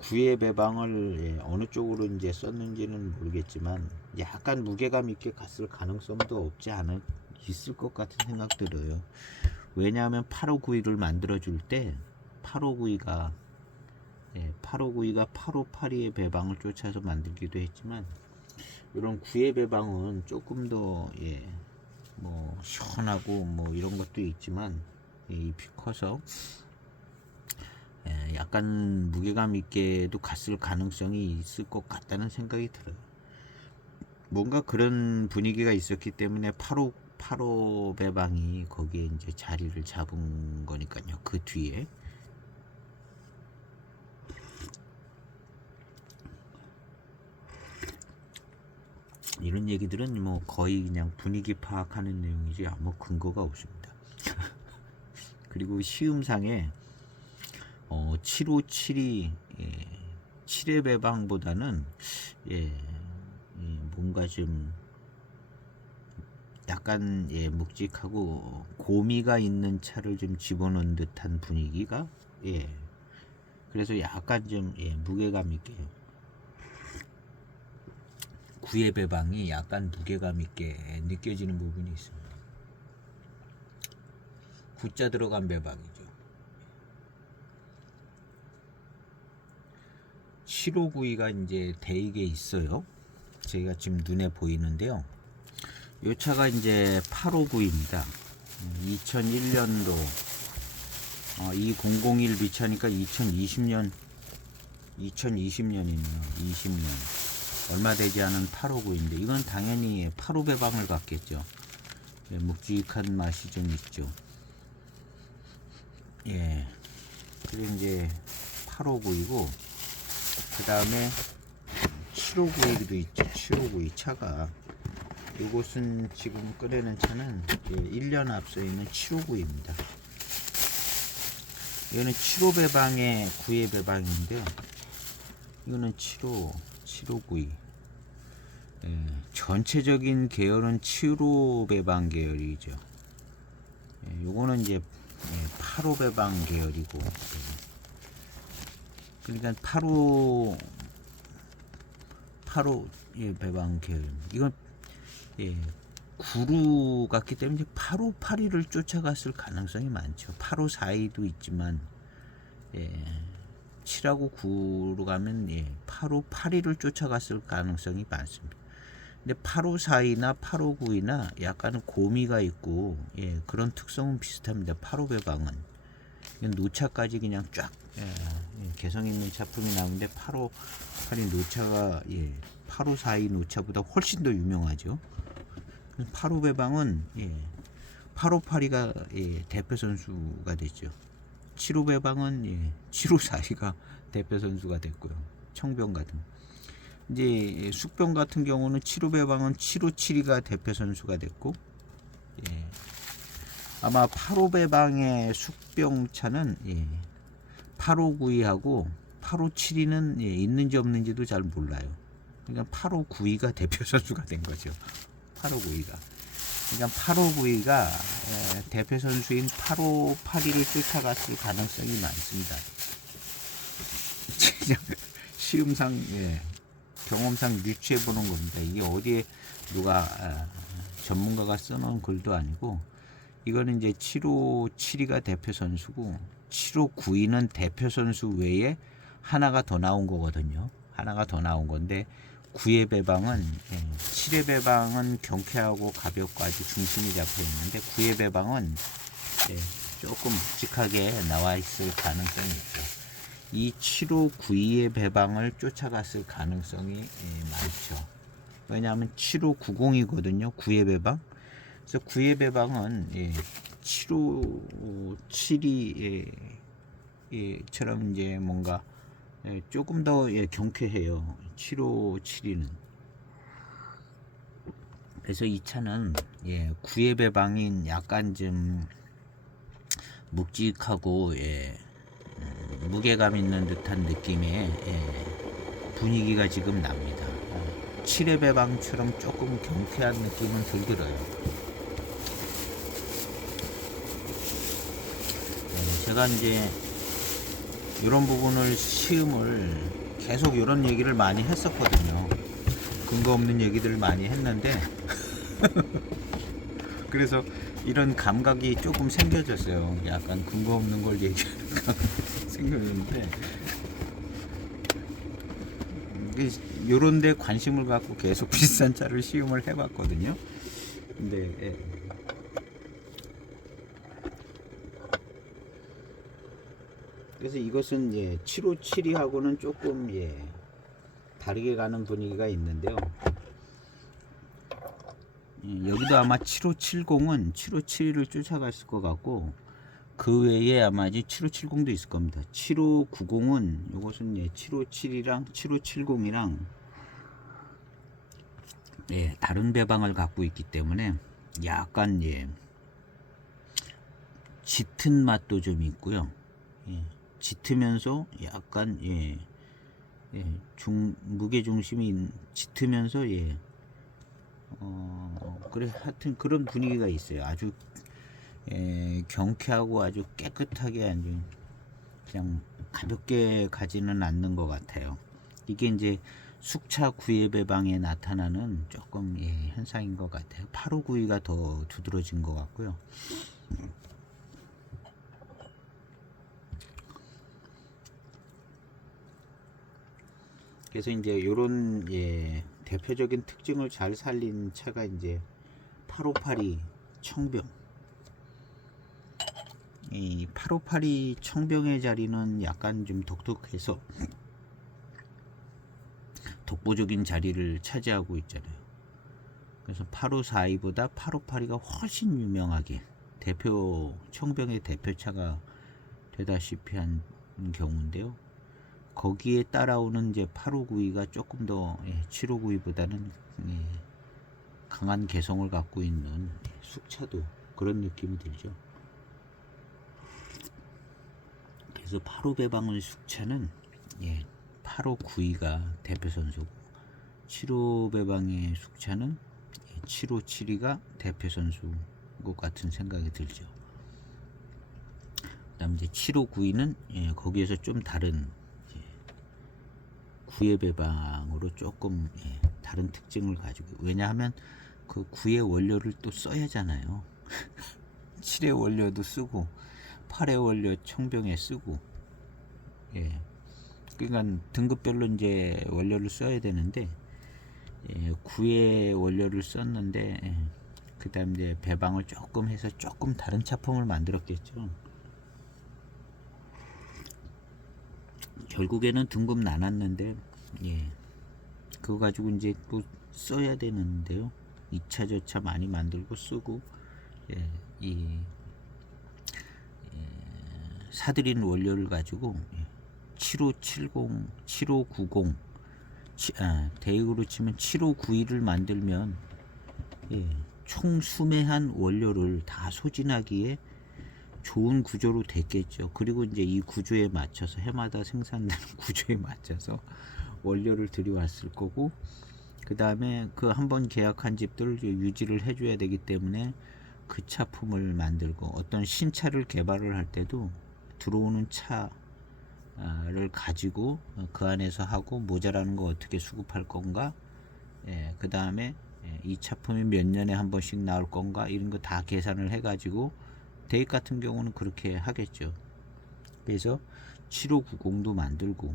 9의 배방을 어느 쪽으로 이제 썼는지는 모르겠지만 약간 무게감 있게 갔을 가능성도 없지 않아 있을 것 같은 생각 들어요. 왜냐하면 8592를 만들어 줄 때 8592가 852의 배방을 쫓아서 만들기도 했지만, 이런 9의 배방은 조금 더 뭐 시원하고 뭐 이런 것도 있지만 잎이 커서 약간 무게감 있게도 갔을 가능성이 있을 것 같다는 생각이 들어요. 뭔가 그런 분위기가 있었기 때문에 85 배방이 거기에 이제 자리를 잡은 거니까요. 그 뒤에 이런 얘기들은 뭐 거의 그냥 분위기 파악하는 내용이지 아무 근거가 없습니다. 그리고 시음상에 757이 7의 배방보다는 뭔가 좀 약간 묵직하고 고미가 있는 차를 좀 집어넣은 듯한 분위기가 그래서 약간 좀 무게감 있게 9의 배방이 약간 무게감 있게 느껴지는 부분이 있습니다. 9자 들어간 배방이죠. 7592가 이제 대익에 있어요. 제가 지금 눈에 보이는데요. 이 차가 이제 859입니다. 2001년도 2001 비차니까 2020년이네요. 20년. 얼마 되지 않은 859인데 이건 당연히 85 배방을 갖겠죠. 묵직한 맛이 좀 있죠. 그리고 이제 859이고, 그 다음에 7592도 있죠. 7592 차가, 이곳은 지금 끓이는 차는 1년 앞서 있는 759입니다. 이거는 7호 배방의 9의 배방인데요. 이거는 7592. 전체적인 계열은 7호 배방 계열이죠. 요거는 이제 8호 배방 계열이고, 그러니까 8호 배방 계열. 이건 9루 같기 때문에 8호 8위를 쫓아갔을 가능성이 많죠. 8호 4위도 있지만 7하고 9로 가면 8호 8위를 쫓아갔을 가능성이 많습니다. 근데 8호 4위나 8호 9위나 약간은 고미가 있고 그런 특성은 비슷합니다. 8호 배방은 노차까지 그냥 쫙 개성 있는 차품이 나오는데 8호 8위 노차가 8호 4위 노차보다 훨씬 더 유명하죠. 8호 배방은 8호 8위가 대표 선수가 됐죠. 7호 배방은 7호 4위가 대표 선수가 됐고요. 청병 같은. 이제 숙병 같은 경우는 7호 배방은 7호 7위가 대표 선수가 됐고, 아마 8호 배방의 숙병차는 8호 9위하고 8호 7위는 있는지 없는지도 잘 몰라요. 그러니까 8호 9위가 대표 선수가 된 거죠. 8호 9위가. 그러니까 8호 9위가 대표 선수인 8호 8위를 쫓아갔을 가능성이 많습니다. 시음상 경험상 유추해 보는 겁니다. 이게 어디에 누가 전문가가 써놓은 글도 아니고, 이거는 이제 7호 7위가 대표 선수고 7호 9위는 대표 선수 외에 하나가 더 나온 거거든요. 하나가 더 나온 건데 9의 배방은 7의 배방은 경쾌하고 가볍고 아주 중심이 잡혀 있는데 9의 배방은 예, 조금 묵직하게 나와 있을 가능성이 있죠. 이 7592의 배방을 쫓아갔을 가능성이 많죠. 왜냐하면 7590이거든요. 9의 배방. 그래서 9의 배방은 757이 처럼 이제 뭔가 조금 더 경쾌해요. 757이는. 그래서 이 차는 9의 배방인 약간 좀 묵직하고 무게감 있는 듯한 느낌의 분위기가 지금 납니다. 7의 배방처럼 조금 경쾌한 느낌은 들더라요. 제가 이제 이런 부분을 시음을 계속 이런 얘기를 많이 했었거든요. 근거 없는 얘기들을 많이 했는데 그래서 이런 감각이 조금 생겨졌어요. 약간 근거 없는 걸 얘기하는 감각이 생겼는데 요런 데 관심을 갖고 계속 비싼 차를 시음을 해봤거든요. 근데 그래서 이것은 7572하고는 조금 다르게 가는 분위기가 있는데요. 여기도 아마 7570은 7572를 쫓아갔을 것 같고 그 외에 아마 7570도 있을 겁니다. 7590은 이것은 757이랑 7570이랑 다른 배방을 갖고 있기 때문에 약간 짙은 맛도 좀 있고요. 짙으면서 약간 무게 중심이 짙으면서 그래 하여튼 그런 분위기가 있어요. 아주 경쾌하고 아주 깨끗하게 아주 그냥 가볍게 가지는 않는 것 같아요. 이게 이제 숙차 구입 배방에 나타나는 조금 현상인 것 같아요. 8592가 더 두드러진 것 같고요. 그래서 이제 요런 대표적인 특징을 잘 살린 차가 이제 8582 청병. 이 8582 청병의 자리는 약간 좀 독특해서 독보적인 자리를 차지하고 있잖아요. 그래서 8542보다 8582가 훨씬 유명하게 청병의 대표차가 되다시피 한 경우인데요. 거기에 따라오는 이제 8592가 조금 더 7592보다는 강한 개성을 갖고 있는 숙차도 그런 느낌이 들죠. 그래서 85 배방의 숙차는 8592가 대표 선수고 75 배방의 숙차는 7572가 대표 선수인 것 같은 생각이 들죠. 그다음 이제 7592는 거기에서 좀 다른 9의 배방으로 조금 다른 특징을 가지고, 왜냐하면 그 9의 원료를 또 써야 하잖아요. 7의 원료도 쓰고 8의 원료 청병에 쓰고 그러니까 등급별로 이제 원료를 써야 되는데 9의 원료를 썼는데 그 다음 이제 배방을 조금 해서 조금 다른 차품을 만들었겠죠. 결국에는 등급 나눴는데 그거 가지고 이제 또 써야 되는데요. 2차 저차 많이 만들고 쓰고 사들인 원료를 가지고 7570, 7590 대역으로 치면 7591을 만들면 총 수매한 원료를 다 소진하기에 좋은 구조로 됐겠죠. 그리고 이제 이 구조에 맞춰서 해마다 생산되는 구조에 맞춰서 원료를 들여왔을 거고, 그 다음에 그 한번 계약한 집들을 유지를 해줘야 되기 때문에 그 차품을 만들고, 어떤 신차를 개발을 할 때도 들어오는 차를 가지고 그 안에서 하고 모자라는 거 어떻게 수급할 건가, 그 다음에 이 차품이 몇 년에 한 번씩 나올 건가, 이런 거 다 계산을 해가지고 대익 같은 경우는 그렇게 하겠죠. 그래서 7590도 만들고,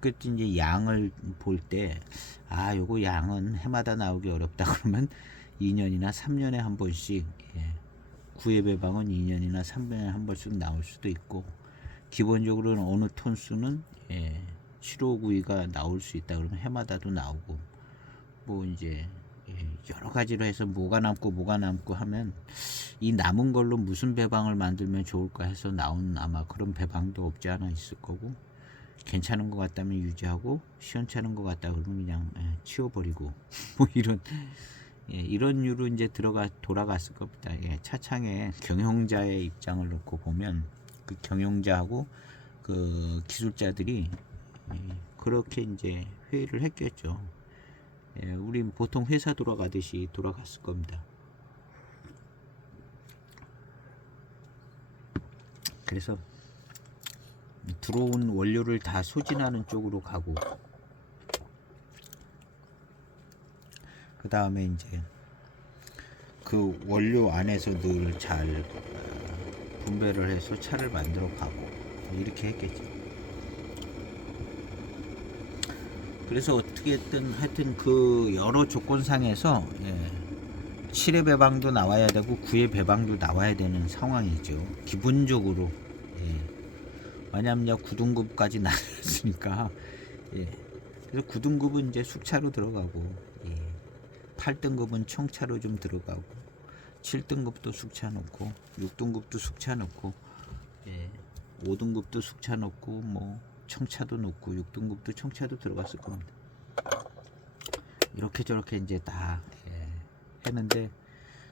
그 이제 양을 볼 때 요거 양은 해마다 나오기 어렵다 그러면 2년이나 3년에 한 번씩 구의 배방은 2년이나 3년에 한 번씩 나올 수도 있고, 기본적으로는 어느 톤수는 7호9가 나올 수 있다 그러면 해마다도 나오고, 뭐 이제 여러 가지로 해서 뭐가 남고 하면 이 남은 걸로 무슨 배방을 만들면 좋을까 해서 나온 아마 그런 배방도 없지 않아 있을 거고, 괜찮은 것 같다면 유지하고 시원찮은 것 같다 그러면 그냥 치워버리고 뭐 이런 유로 이제 돌아갔을 겁니다. 차창에 경영자의 입장을 놓고 보면 그 경영자하고 그 기술자들이 그렇게 이제 회의를 했겠죠. 우리 보통 회사 돌아가듯이 돌아갔을 겁니다. 그래서 들어온 원료를 다 소진하는 쪽으로 가고, 그 다음에 이제 그 원료 안에서 늘 잘 분배를 해서 차를 만들어 가고 이렇게 했겠죠. 그래서 어떻게든 하여튼 그 여러 조건상에서 7회 배방도 나와야 되고 9회 배방도 나와야 되는 상황이죠. 기본적으로. 왜냐하면 9등급까지 나왔으니까. 그래서 9등급은 이제 숙차로 들어가고, 8등급은 청차로 좀 들어가고, 7등급도 숙차 넣고, 6등급도 숙차 넣고, 5등급도 숙차 넣고, 뭐 청차도 넣고, 6등급도 청차도 들어갔을 겁니다. 이렇게 저렇게 이제 다 했는데,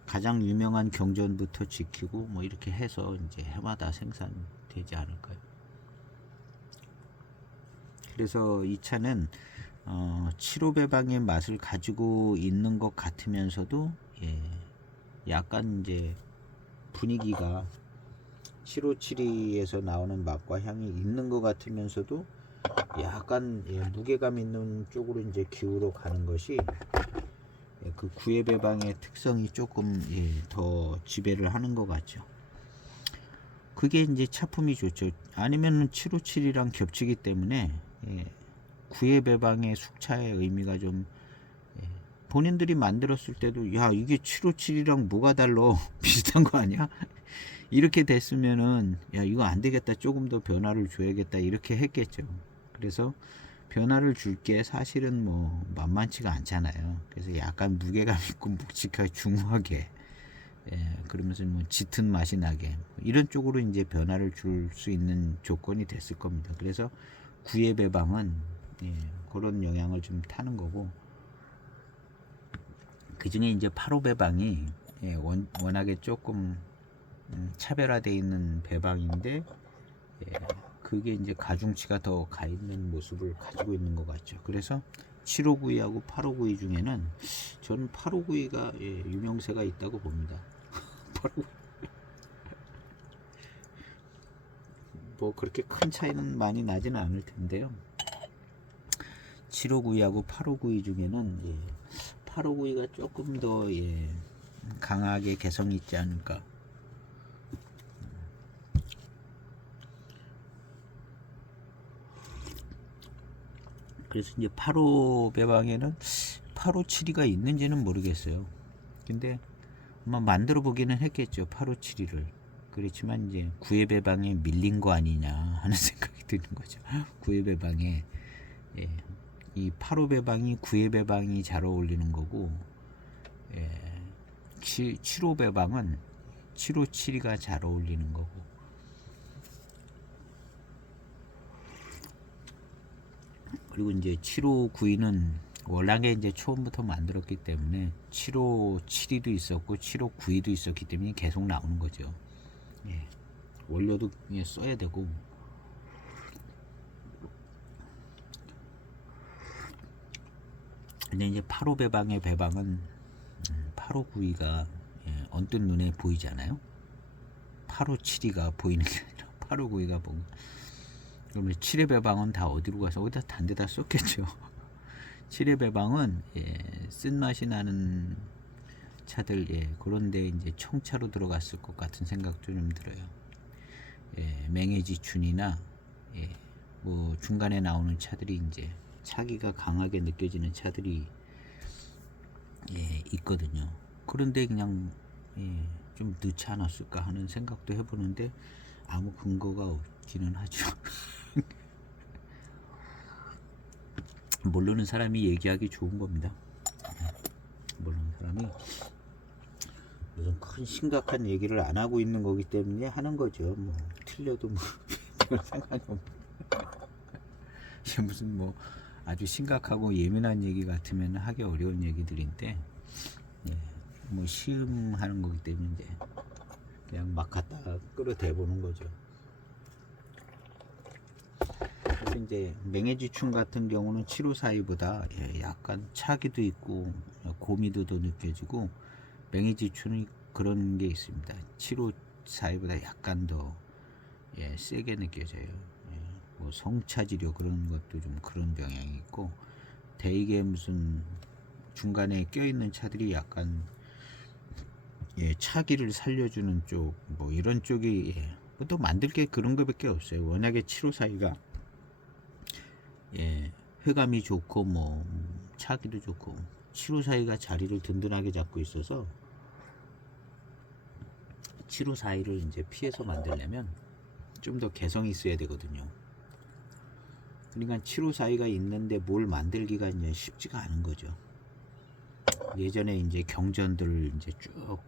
가장 유명한 경전부터 지키고 뭐 이렇게 해서 이제 해마다 생산되지 않을까요? 그래서 이 차는 7호 배방의 맛을 가지고 있는 것 같으면서도 약간 이제 분위기가 757에서 나오는 맛과 향이 있는 것 같으면서도 약간 무게감 있는 쪽으로 이제 기울어 가는 것이 그 9회 배방의 특성이 조금 더 지배를 하는 것 같죠. 그게 이제 차품이 좋죠. 아니면은 757이랑 겹치기 때문에 9회 배방의 숙차의 의미가 좀 본인들이 만들었을 때도 야 이게 757이랑 뭐가 달라 비슷한 거 아니야? 이렇게 됐으면은 야 이거 안 되겠다, 조금 더 변화를 줘야겠다 이렇게 했겠죠. 그래서 변화를 줄 게 사실은 뭐 만만치가 않잖아요. 그래서 약간 무게감 있고 묵직하게 중후하게 그러면서 뭐 짙은 맛이 나게 이런 쪽으로 이제 변화를 줄 수 있는 조건이 됐을 겁니다. 그래서 9회 배방은 그런 영향을 좀 타는 거고, 그 중에 이제 8호 배방이 워낙에 조금 차별화되어 있는 배방인데 그게 이제 가중치가 더 가 있는 모습을 가지고 있는 것 같죠. 그래서 759하고 859 중에는 저는 859가 유명세가 있다고 봅니다. 뭐 그렇게 큰 차이는 많이 나지는 않을 텐데요. 759하고 859 중에는 859가 조금 더 강하게 개성이 있지 않을까. 그래서 이제 8호 배방에는 857이가 있는지는 모르겠어요. 근데 아마 만들어 보기는 했겠죠, 857을. 그렇지만 이제 9회 배방에 밀린 거 아니냐 하는 생각이 드는 거죠. 9회 배방에 이 8호 배방이 9회 배방이 잘 어울리는 거고, 7호 배방은 757이가 잘 어울리는 거고. 그리고 이제 759는 워낙에 이제 처음부터 만들었기 때문에 757이도 있었고 759도 있었기 때문에 계속 나오는 거죠. 원료도 써야 되고. 근데 이제 8호 배방의 배방은 859가 언뜻 눈에 보이잖아요. 857이가 보이는 게 아니라 859가 보고. 그러면 7회 배방은 다 어디로 가서 어디다 단 데다 쏟겠죠. 7회 배방은 쓴맛이 나는 차들 그런데 이제 청차로 들어갔을 것 같은 생각도 좀 들어요. 맹해지춘이나 뭐 중간에 나오는 차들이 이제 차기가 강하게 느껴지는 차들이 있거든요. 그런데 그냥 좀 넣지 않았을까 하는 생각도 해보는데 아무 근거가 없기는 하죠. 모르는 사람이 얘기하기 좋은 겁니다. 모르는 사람이 무슨 큰 심각한 얘기를 안 하고 있는 거기 때문에 하는 거죠. 뭐 틀려도 뭐 별 상관이 없고 이게 무슨 뭐 아주 심각하고 예민한 얘기 같으면 하기 어려운 얘기들인데 예, 뭐 시음하는 거기 때문에 이제 그냥 막 갖다 끌어대 보는 거죠. 그래서 이제 맹해지충 같은 경우는 치료사이보다 예, 약간 차기도 있고 고미도 더 느껴지고 맹해지충이 그런 게 있습니다. 치료사이보다 약간 더 예, 세게 느껴져요. 예, 뭐 성차지료 그런 것도 좀 그런 경향이 있고 대개 무슨 중간에 껴있는 차들이 약간 예, 차기를 살려주는 쪽 뭐 이런 쪽이 예, 또 만들 게 그런 거밖에 없어요. 워낙에 치료 사이가 예, 회감이 좋고 뭐 차기도 좋고 치료 사이가 자리를 든든하게 잡고 있어서 치료 사이를 이제 피해서 만들려면 좀 더 개성이 있어야 되거든요. 그러니까 치료 사이가 있는데 뭘 만들기가 이제 쉽지가 않은 거죠. 예전에 이제 경전들 이제 쭉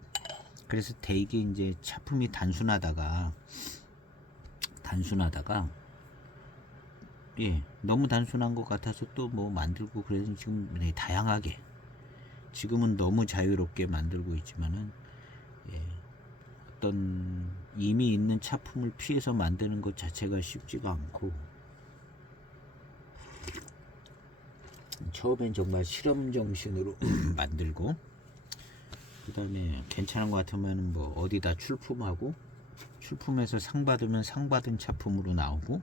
그래서 대개 이제 차품이 단순하다가 예 너무 단순한 것 같아서 또 뭐 만들고 그래서 지금 네, 다양하게 지금은 너무 자유롭게 만들고 있지만은 예, 어떤 이미 있는 차품을 피해서 만드는 것 자체가 쉽지가 않고 처음엔 정말 실험 정신으로 만들고 그 다음에 괜찮은 것 같으면 뭐 어디다 출품하고 출품해서 상 받으면 상 받은 차품으로 나오고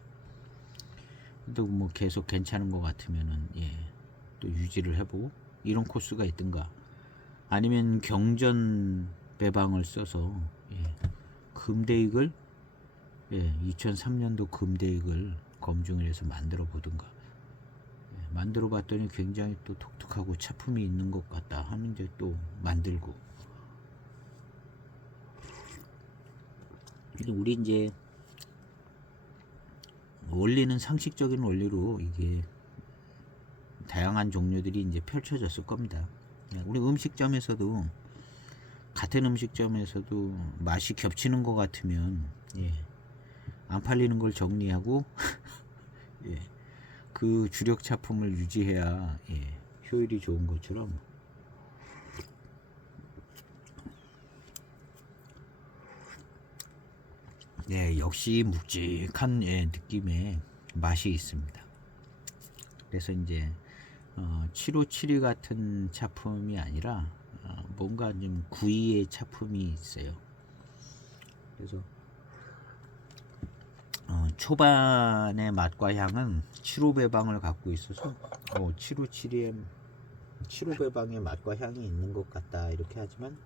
또 뭐 계속 괜찮은 것 같으면은 예, 또 유지를 해보고 이런 코스가 있든가 아니면 경전 배방을 써서 예, 금대익을 예, 2003년도 금대익을 검증을 해서 만들어 보든가 예, 만들어 봤더니 굉장히 또 독특하고 차품이 있는 것 같다 하면 이제 또 만들고 우리 이제 원리는 상식적인 원리로 이게 다양한 종류들이 이제 펼쳐졌을 겁니다. 우리 음식점에서도 같은 음식점에서도 맛이 겹치는 것 같으면 예, 안 팔리는 걸 정리하고 예, 그 주력 차품을 유지해야 예, 효율이 좋은 것처럼 네, 역시 묵직한 예, 느낌의 맛이 있습니다. 그래서 이제 7572 같은 차품이 아니라 뭔가 좀 구이의 차품이 있어요. 그래서 초반의 맛과 향은 75배방을 갖고 있어서 7572의 75배방의 맛과 향이 있는 것 같다 이렇게 하지만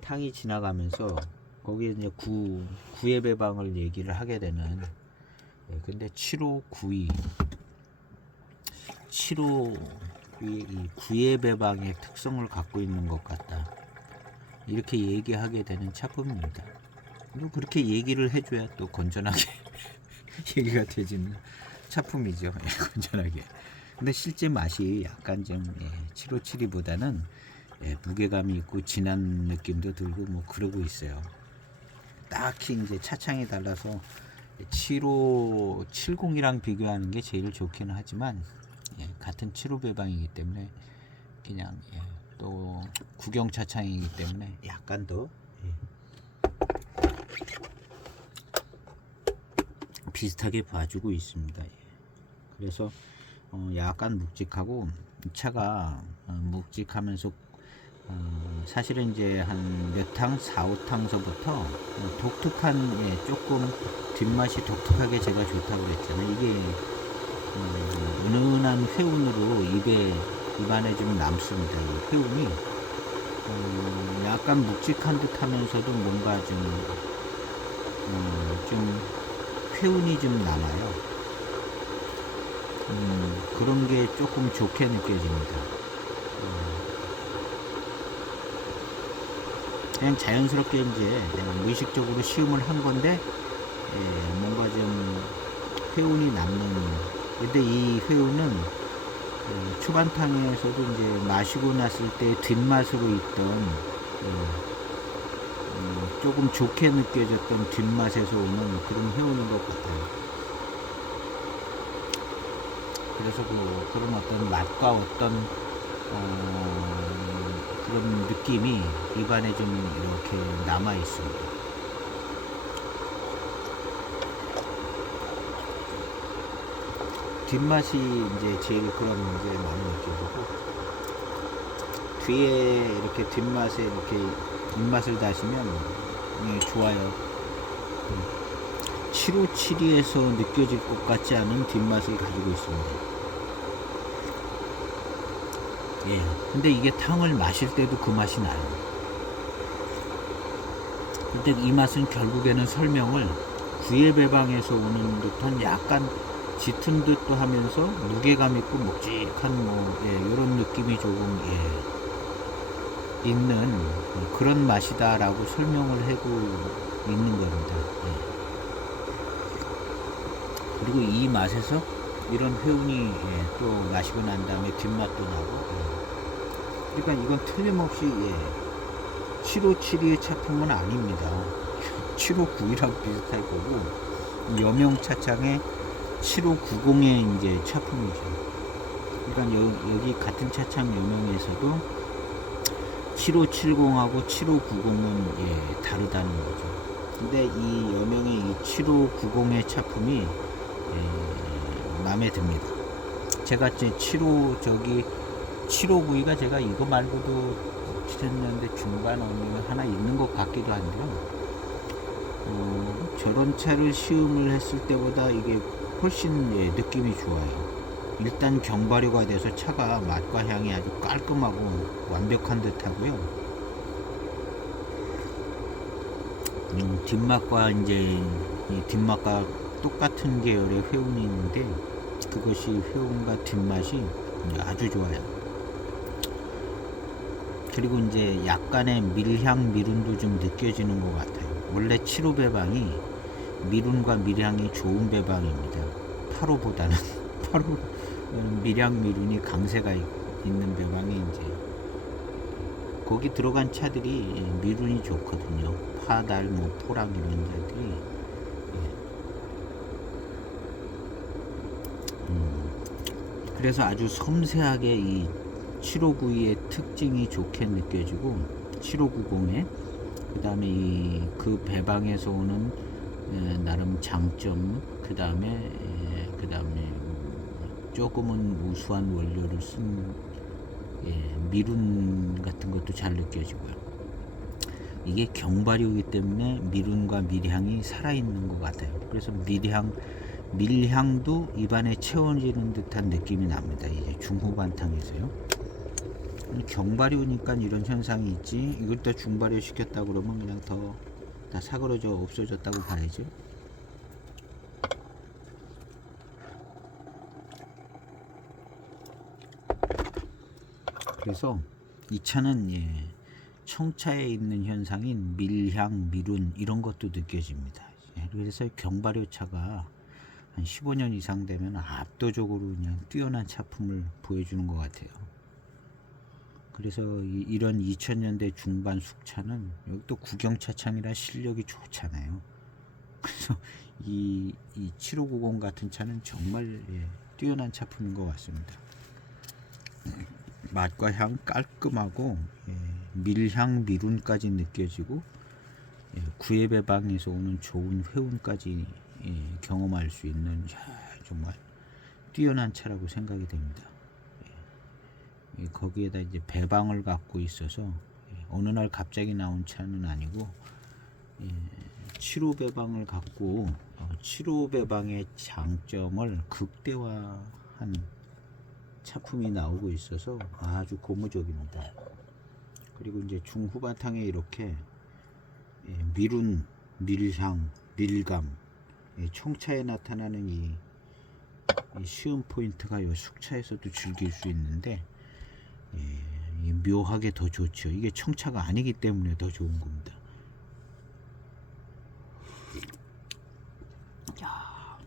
탕이 지나가면서 거기에 이제 구의 배방을 얘기를 하게 되는 예, 근데 7592 이 구의 배방의 특성을 갖고 있는 것 같다 이렇게 얘기하게 되는 차품입니다. 그렇게 얘기를 해줘야 또 건전하게 얘기가 되지는 차품이죠. 예, 건전하게. 근데 실제 맛이 약간 좀 7572보다는 무게감이 있고 진한 느낌도 들고 뭐 그러고 있어요. 딱히 이제 차창이 달라서 7570이랑 비교하는 게 제일 좋기는 하지만 같은 75배방이기 때문에 그냥 또 구경 차창이기 때문에 약간 더 비슷하게 봐주고 있습니다. 그래서 약간 묵직하고 이 차가 묵직하면서 사실은 이제 한 몇 탕, 4, 5탕서부터 독특한 조금 뒷맛이 독특하게 제가 좋다고 그랬잖아요. 이게 은은한 회운으로 입안에 좀 남습니다. 이 회운이 약간 묵직한 듯 하면서도 뭔가 좀 회운이 좀 남아요. 그런 게 조금 좋게 느껴집니다. 그냥 자연스럽게 이제 내가 무의식적으로 시음을 한 건데 뭔가 좀 회운이 남는. 근데 이 회운은 초반탕에서도 이제 마시고 났을 때 뒷맛으로 있던 조금 좋게 느껴졌던 뒷맛에서 오는 그런 회운인 것 같아요. 그래서 그런 어떤 맛과 어떤 그런 느낌이 입안에 좀 이렇게 남아 있습니다. 뒷맛이 이제 제일 그런 게 많이 느껴지고, 뒤에 이렇게 뒷맛에 이렇게 입맛을 다시면 좋아요. 757에서 느껴질 것 같지 않은 뒷맛을 가지고 있습니다. 예. 근데 이게 탕을 마실 때도 그 맛이 나요. 근데 이 맛은 결국에는 설명을 구예배방에서 오는 듯한 약간 짙은 듯도 하면서 무게감 있고 묵직한 이런 느낌이 조금 있는 그런 맛이다라고 설명을 하고 있는 겁니다. 그리고 이 맛에서 이런 회운이 또 마시고 난 다음에 뒷맛도 나고, 그러니까 이건 틀림없이 757의 차품은 아닙니다. 759이랑 비슷할 거고, 여명 차창의 7590의 이제 차품이죠. 그러니까 여기 같은 차창 여명에서도 7570하고 7590은 다르다는 거죠. 근데 이 여명의 이 7590의 차품이 마음에 듭니다. 제가 이제 759가 제가 이거 말고도 없었는데 중반 어느 하나 있는 것 같기도 한데요. 저런 차를 시음을 했을 때보다 이게 훨씬 느낌이 좋아요. 일단 경발효가 돼서 차가 맛과 향이 아주 깔끔하고 완벽한 듯 하고요. 뒷맛과 이제 뒷맛과 똑같은 계열의 회운이 있는데, 그것이 회운과 뒷맛이 아주 좋아요. 그리고 이제 약간의 밀향 미룬도 좀 느껴지는 것 같아요. 원래 7호 배방이 미룬과 밀향이 좋은 배방입니다. 8호보다는 8호 밀향 미룬이 강세가 있는 배방이 이제 거기 들어간 차들이 미룬이 좋거든요. 파달, 포랑 이런 차들이 그래서 아주 섬세하게 이 7592의 특징이 좋게 느껴지고, 7590에 그 다음에 그 배방에서 오는 나름 장점, 그 다음에 조금은 우수한 원료를 쓴 미룬 같은 것도 잘 느껴지고요. 이게 경발효이기 때문에 미룬과 밀향이 살아있는 것 같아요. 그래서 밀향도 입안에 채워지는 듯한 느낌이 납니다. 이제 중후반탕에서요. 경발효니까 이런 현상이 있지, 이걸 또 중발효 시켰다 그러면 그냥 다 사그러져 없어졌다고 봐야죠. 그래서 이 차는 청차에 있는 현상인 밀향, 미룬 이런 것도 느껴집니다. 그래서 경발효 차가 한 15년 이상 되면 압도적으로 그냥 뛰어난 차품을 보여주는 것 같아요. 그래서 이런 2000년대 중반 숙차는 여기 또 구경차창이라 실력이 좋잖아요. 그래서 이 7590 같은 차는 정말 뛰어난 차품인 것 같습니다. 맛과 향 깔끔하고 밀향 미룬까지 느껴지고, 구예배방에서 오는 좋은 회운까지 경험할 수 있는 정말 뛰어난 차라고 생각이 됩니다. 거기에다 이제 배방을 갖고 있어서 어느 날 갑자기 나온 차는 아니고 7호 배방을 갖고 7호 배방의 장점을 극대화한 차품이 나오고 있어서 아주 고무적입니다. 그리고 이제 중후바탕에 이렇게 미룬, 밀향, 밀감, 청차에 나타나는 이 시음 포인트가 이 숙차에서도 즐길 수 있는데, 묘하게 더 좋죠. 이게 청차가 아니기 때문에 더 좋은 겁니다. 야,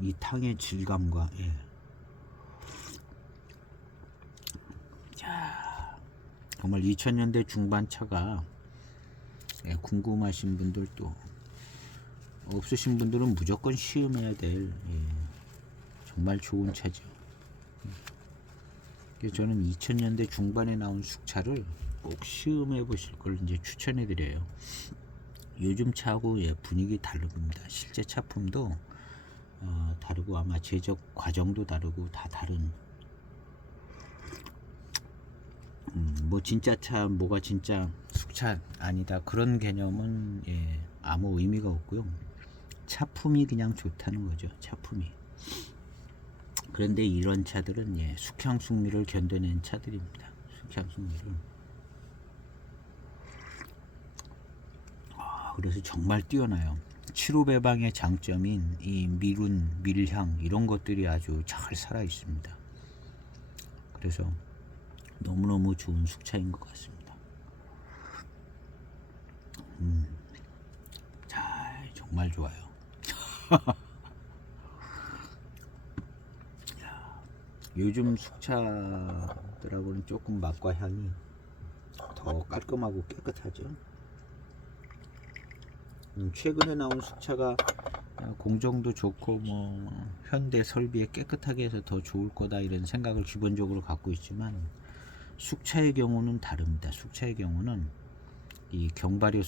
이 탕의 질감과 자, 정말 2000년대 중반 차가 궁금하신 분들도 없으신 분들은 무조건 시음해야 될 정말 좋은 차죠. 그래서 저는 2000년대 중반에 나온 숙차를 꼭 시음해 보실 걸 이제 추천해 드려요. 요즘 차하고 분위기 다릅니다. 실제 차품도 다르고 아마 제작 과정도 다르고 다 다른 뭐 진짜 차 뭐가 진짜 숙차 아니다 그런 개념은 아무 의미가 없고요. 차품이 그냥 좋다는 거죠. 차품이. 그런데 이런 차들은 숙향 숙미를 견뎌낸 차들입니다. 숙향 숙미를. 그래서 정말 뛰어나요. 7호 배방의 장점인 이 밀운, 밀향 이런 것들이 아주 잘 살아 있습니다. 그래서 너무너무 좋은 숙차인 것 같습니다. 자, 정말 좋아요. 요즘 숙차들하고는 조금 맛과 향이 더 깔끔하고 깨끗하죠. 최근에 나온 숙차가 공정도 좋고 뭐 현대 설비에 깨끗하게 해서 더 좋을 거다 이런 생각을 기본적으로 갖고 있지만 숙차의 경우는 다릅니다. 숙차의 경우는 이 경발효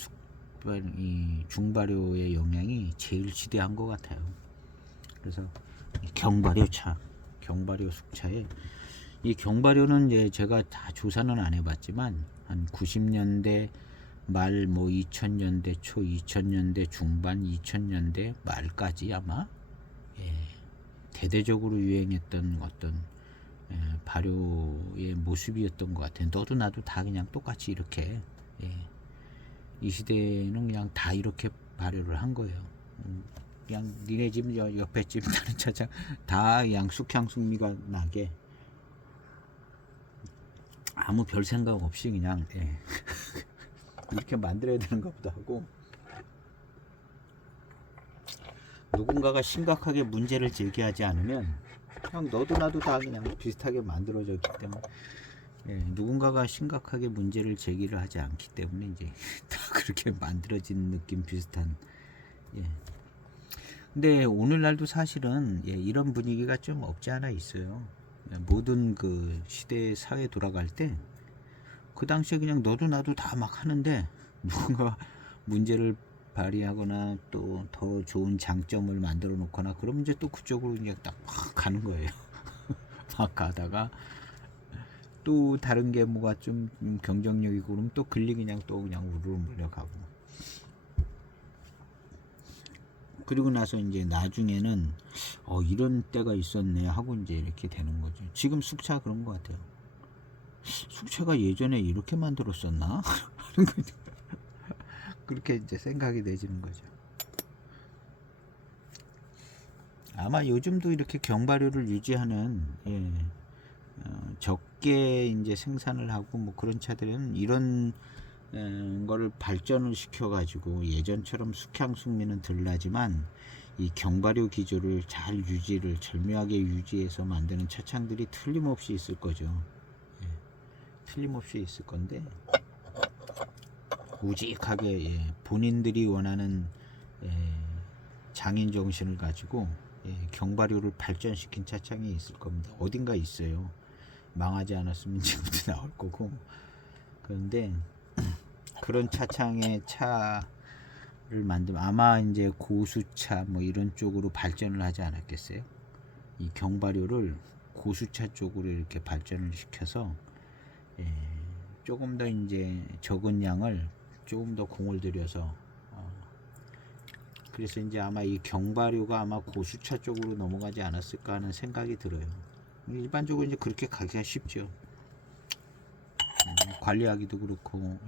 이 중발효의 영향이 제일 지대한 것 같아요. 그래서 경발효차, 경발효 숙차에 이 경발효는 이제 제가 다 조사는 안 해봤지만 한 90년대 말 뭐 2000년대 초, 2000년대 중반, 2000년대 말까지 아마 대대적으로 유행했던 어떤 발효의 모습이었던 것 같아요. 너도 나도 다 그냥 똑같이 이렇게 이 시대는 그냥 다 이렇게 발효를 한 거예요. 그냥 니네 집 옆에 집 다른 차장 다 그냥 숙향 숙미가 나게 아무 별 생각 없이 그냥 이렇게 만들어야 되는가 보다 하고 누군가가 심각하게 문제를 제기하지 않으면 그냥 너도 나도 다 그냥 비슷하게 만들어졌기 때문에 누군가가 심각하게 문제를 제기를 하지 않기 때문에 이제 다 그렇게 만들어진 느낌 비슷한 근데 오늘날도 사실은 이런 분위기가 좀 없지 않아 있어요. 모든 그 시대 사회 돌아갈 때 그 당시에 그냥 너도 나도 다 막 하는데 누군가 문제를 발휘하거나 또 더 좋은 장점을 만들어 놓거나 그러면 이제 또 그쪽으로 이제 딱 막 가는 거예요. 막 가다가 또 다른 게 뭐가 좀 경쟁력이고 그러면 또 글리 그냥 또 그냥 우르르 물려가고 그리고 나서 이제 나중에는 이런 때가 있었네 하고 이제 이렇게 되는 거죠. 지금 숙차 그런 것 같아요. 숙차가 예전에 이렇게 만들었었나? 그렇게 이제 생각이 되지는 거죠. 아마 요즘도 이렇게 경발효를 유지하는 적게 이제 생산을 하고 뭐 그런 차들은 이런 거를 발전을 시켜 가지고 예전처럼 숙향 숙미는 덜 나지만 이 경발효 기조를 잘 유지를 절묘하게 유지해서 만드는 차창들이 틀림없이 있을 거죠. 틀림없이 있을 건데 우직하게 본인들이 원하는 장인 정신을 가지고 경발효를 발전시킨 차창이 있을 겁니다. 어딘가 있어요. 망하지 않았으면 지금도 나올 거고. 그런데 그런 차창의 차를 만들면 아마 이제 고수차 뭐 이런 쪽으로 발전을 하지 않았겠어요? 이 경발효를 고수차 쪽으로 이렇게 발전을 시켜서 조금 더 이제 적은 양을 조금 더 공을 들여서 그래서 이제 아마 이 경발효가 아마 고수차 쪽으로 넘어가지 않았을까 하는 생각이 들어요. 일반적으로 이제 그렇게 가기가 쉽죠. 관리하기도 그렇고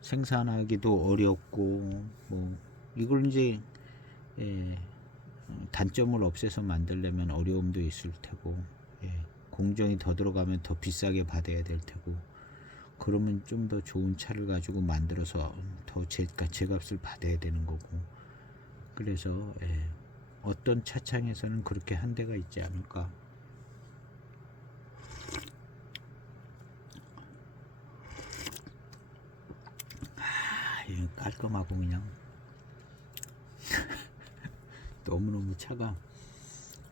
생산하기도 어렵고 뭐 이걸 이제 단점을 없애서 만들려면 어려움도 있을 테고 공정이 더 들어가면 더 비싸게 받아야 될 테고, 그러면 좀 더 좋은 차를 가지고 만들어서 더 제값을 받아야 되는 거고. 그래서 어떤 차창에서는 그렇게 한 대가 있지 않을까. 깔끔하고 그냥 너무너무 차가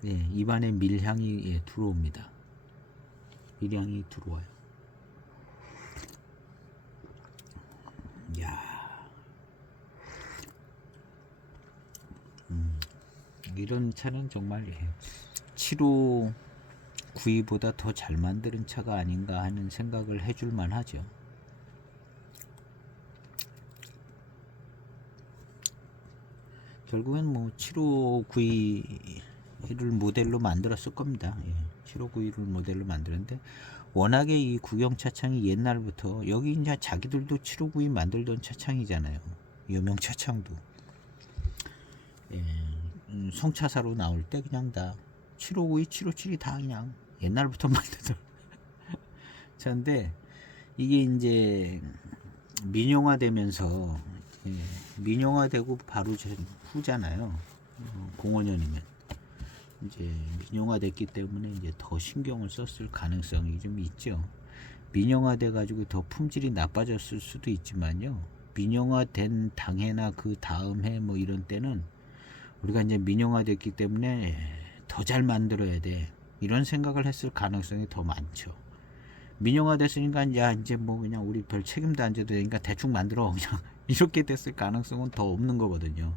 입안에 밀향이 들어옵니다. 밀향이 들어와요. 야, 이런 차는 정말 7호 9위보다 더 잘 만드는 차가 아닌가 하는 생각을 해줄 만하죠. 결국엔 뭐 7592를 모델로 만들었을 겁니다. 7592를 모델로 만드는데, 워낙에 이 구경 차창이 옛날부터, 여기 이제 자기들도 7592 만들던 차창이잖아요. 여명 차창도 성차사로 나올 때 그냥 다 7592, 757이 다 그냥 옛날부터 만들던 차인데, 이게 이제 민영화되면서 민영화되고 바로 후잖아요. 05년이면 이제 민영화됐기 때문에 이제 더 신경을 썼을 가능성이 좀 있죠. 민영화돼 가지고 더 품질이 나빠졌을 수도 있지만요. 민영화된 당해나 그 다음 해 뭐 이런 때는 우리가 이제 민영화됐기 때문에 더 잘 만들어야 돼, 이런 생각을 했을 가능성이 더 많죠. 민영화 됐으니까 야 이제 뭐 그냥 우리 별 책임도 안 져도 되니까 대충 만들어 그냥 이렇게 됐을 가능성은 더 없는 거거든요.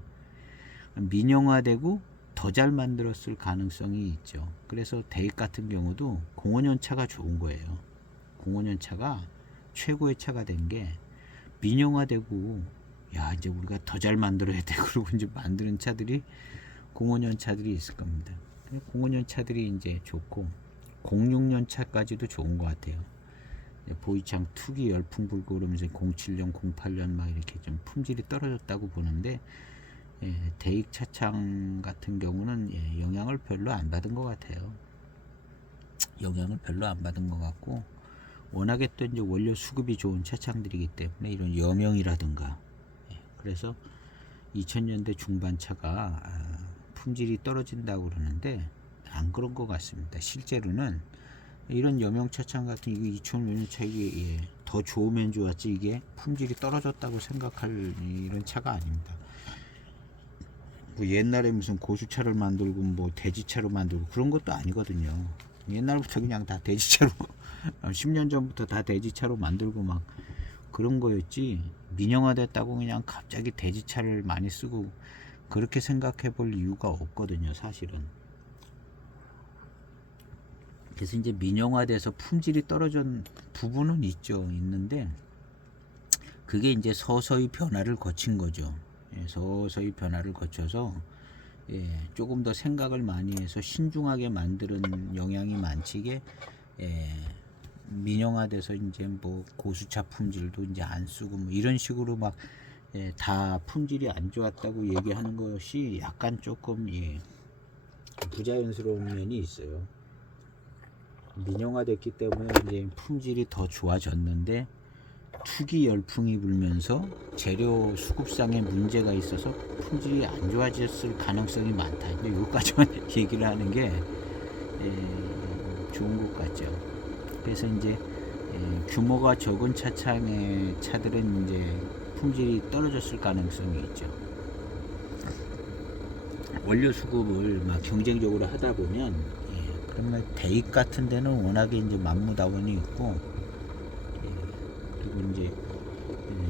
민영화되고 더 잘 만들었을 가능성이 있죠. 그래서 대익 같은 경우도 05년 차가 좋은 거예요. 05년 차가 최고의 차가 된 게 민영화되고 야 이제 우리가 더 잘 만들어야 돼 그러고 이제 만드는 차들이 05년 차들이 있을 겁니다. 05년 차들이 이제 좋고 06년 차까지도 좋은 것 같아요. 보이창 투기 열풍 불고 그러면서 07년, 08년 막 이렇게 좀 품질이 떨어졌다고 보는데, 대익 차창 같은 경우는 영향을 별로 안 받은 것 같아요. 영향을 별로 안 받은 것 같고, 워낙에 또 이제 원료 수급이 좋은 차창들이기 때문에 이런 여명이라든가, 그래서 2000년대 중반 차가 품질이 떨어진다고 그러는데 안 그런 것 같습니다. 실제로는 이런 여명 차창 같은 이게 2005년 차 이게 더 좋으면 좋았지 이게 품질이 떨어졌다고 생각할 이런 차가 아닙니다. 뭐 옛날에 무슨 고수차를 만들고 뭐 대지차로 만들고 그런 것도 아니거든요. 옛날부터 그냥 다 대지차로 10년 전부터 다 대지차로 만들고 막 그런 거였지, 민영화됐다고 그냥 갑자기 대지차를 많이 쓰고 그렇게 생각해 볼 이유가 없거든요, 사실은. 그래서 이제 민영화돼서 품질이 떨어진 부분은 있는데 그게 이제 서서히 변화를 거친 거죠. 서서히 변화를 거쳐서 조금 더 생각을 많이 해서 신중하게 만드는 영향이 많지, 이게 민영화돼서 이제 뭐 고수차 품질도 이제 안 쓰고 뭐 이런 식으로 막 다 품질이 안 좋았다고 얘기하는 것이 약간 조금 부자연스러운 면이 있어요. 민영화됐기 때문에 이제 품질이 더 좋아졌는데 투기 열풍이 불면서 재료 수급상에 문제가 있어서 품질이 안 좋아졌을 가능성이 많다. 이제 여기까지만 얘기를 하는 게 좋은 것 같죠. 그래서 이제 규모가 적은 차창의 차들은 이제 품질이 떨어졌을 가능성이 있죠. 원료 수급을 막 경쟁적으로 하다 보면 그러면 대익 같은 데는 워낙에 이제 만무다원이 있고, 그리고 이제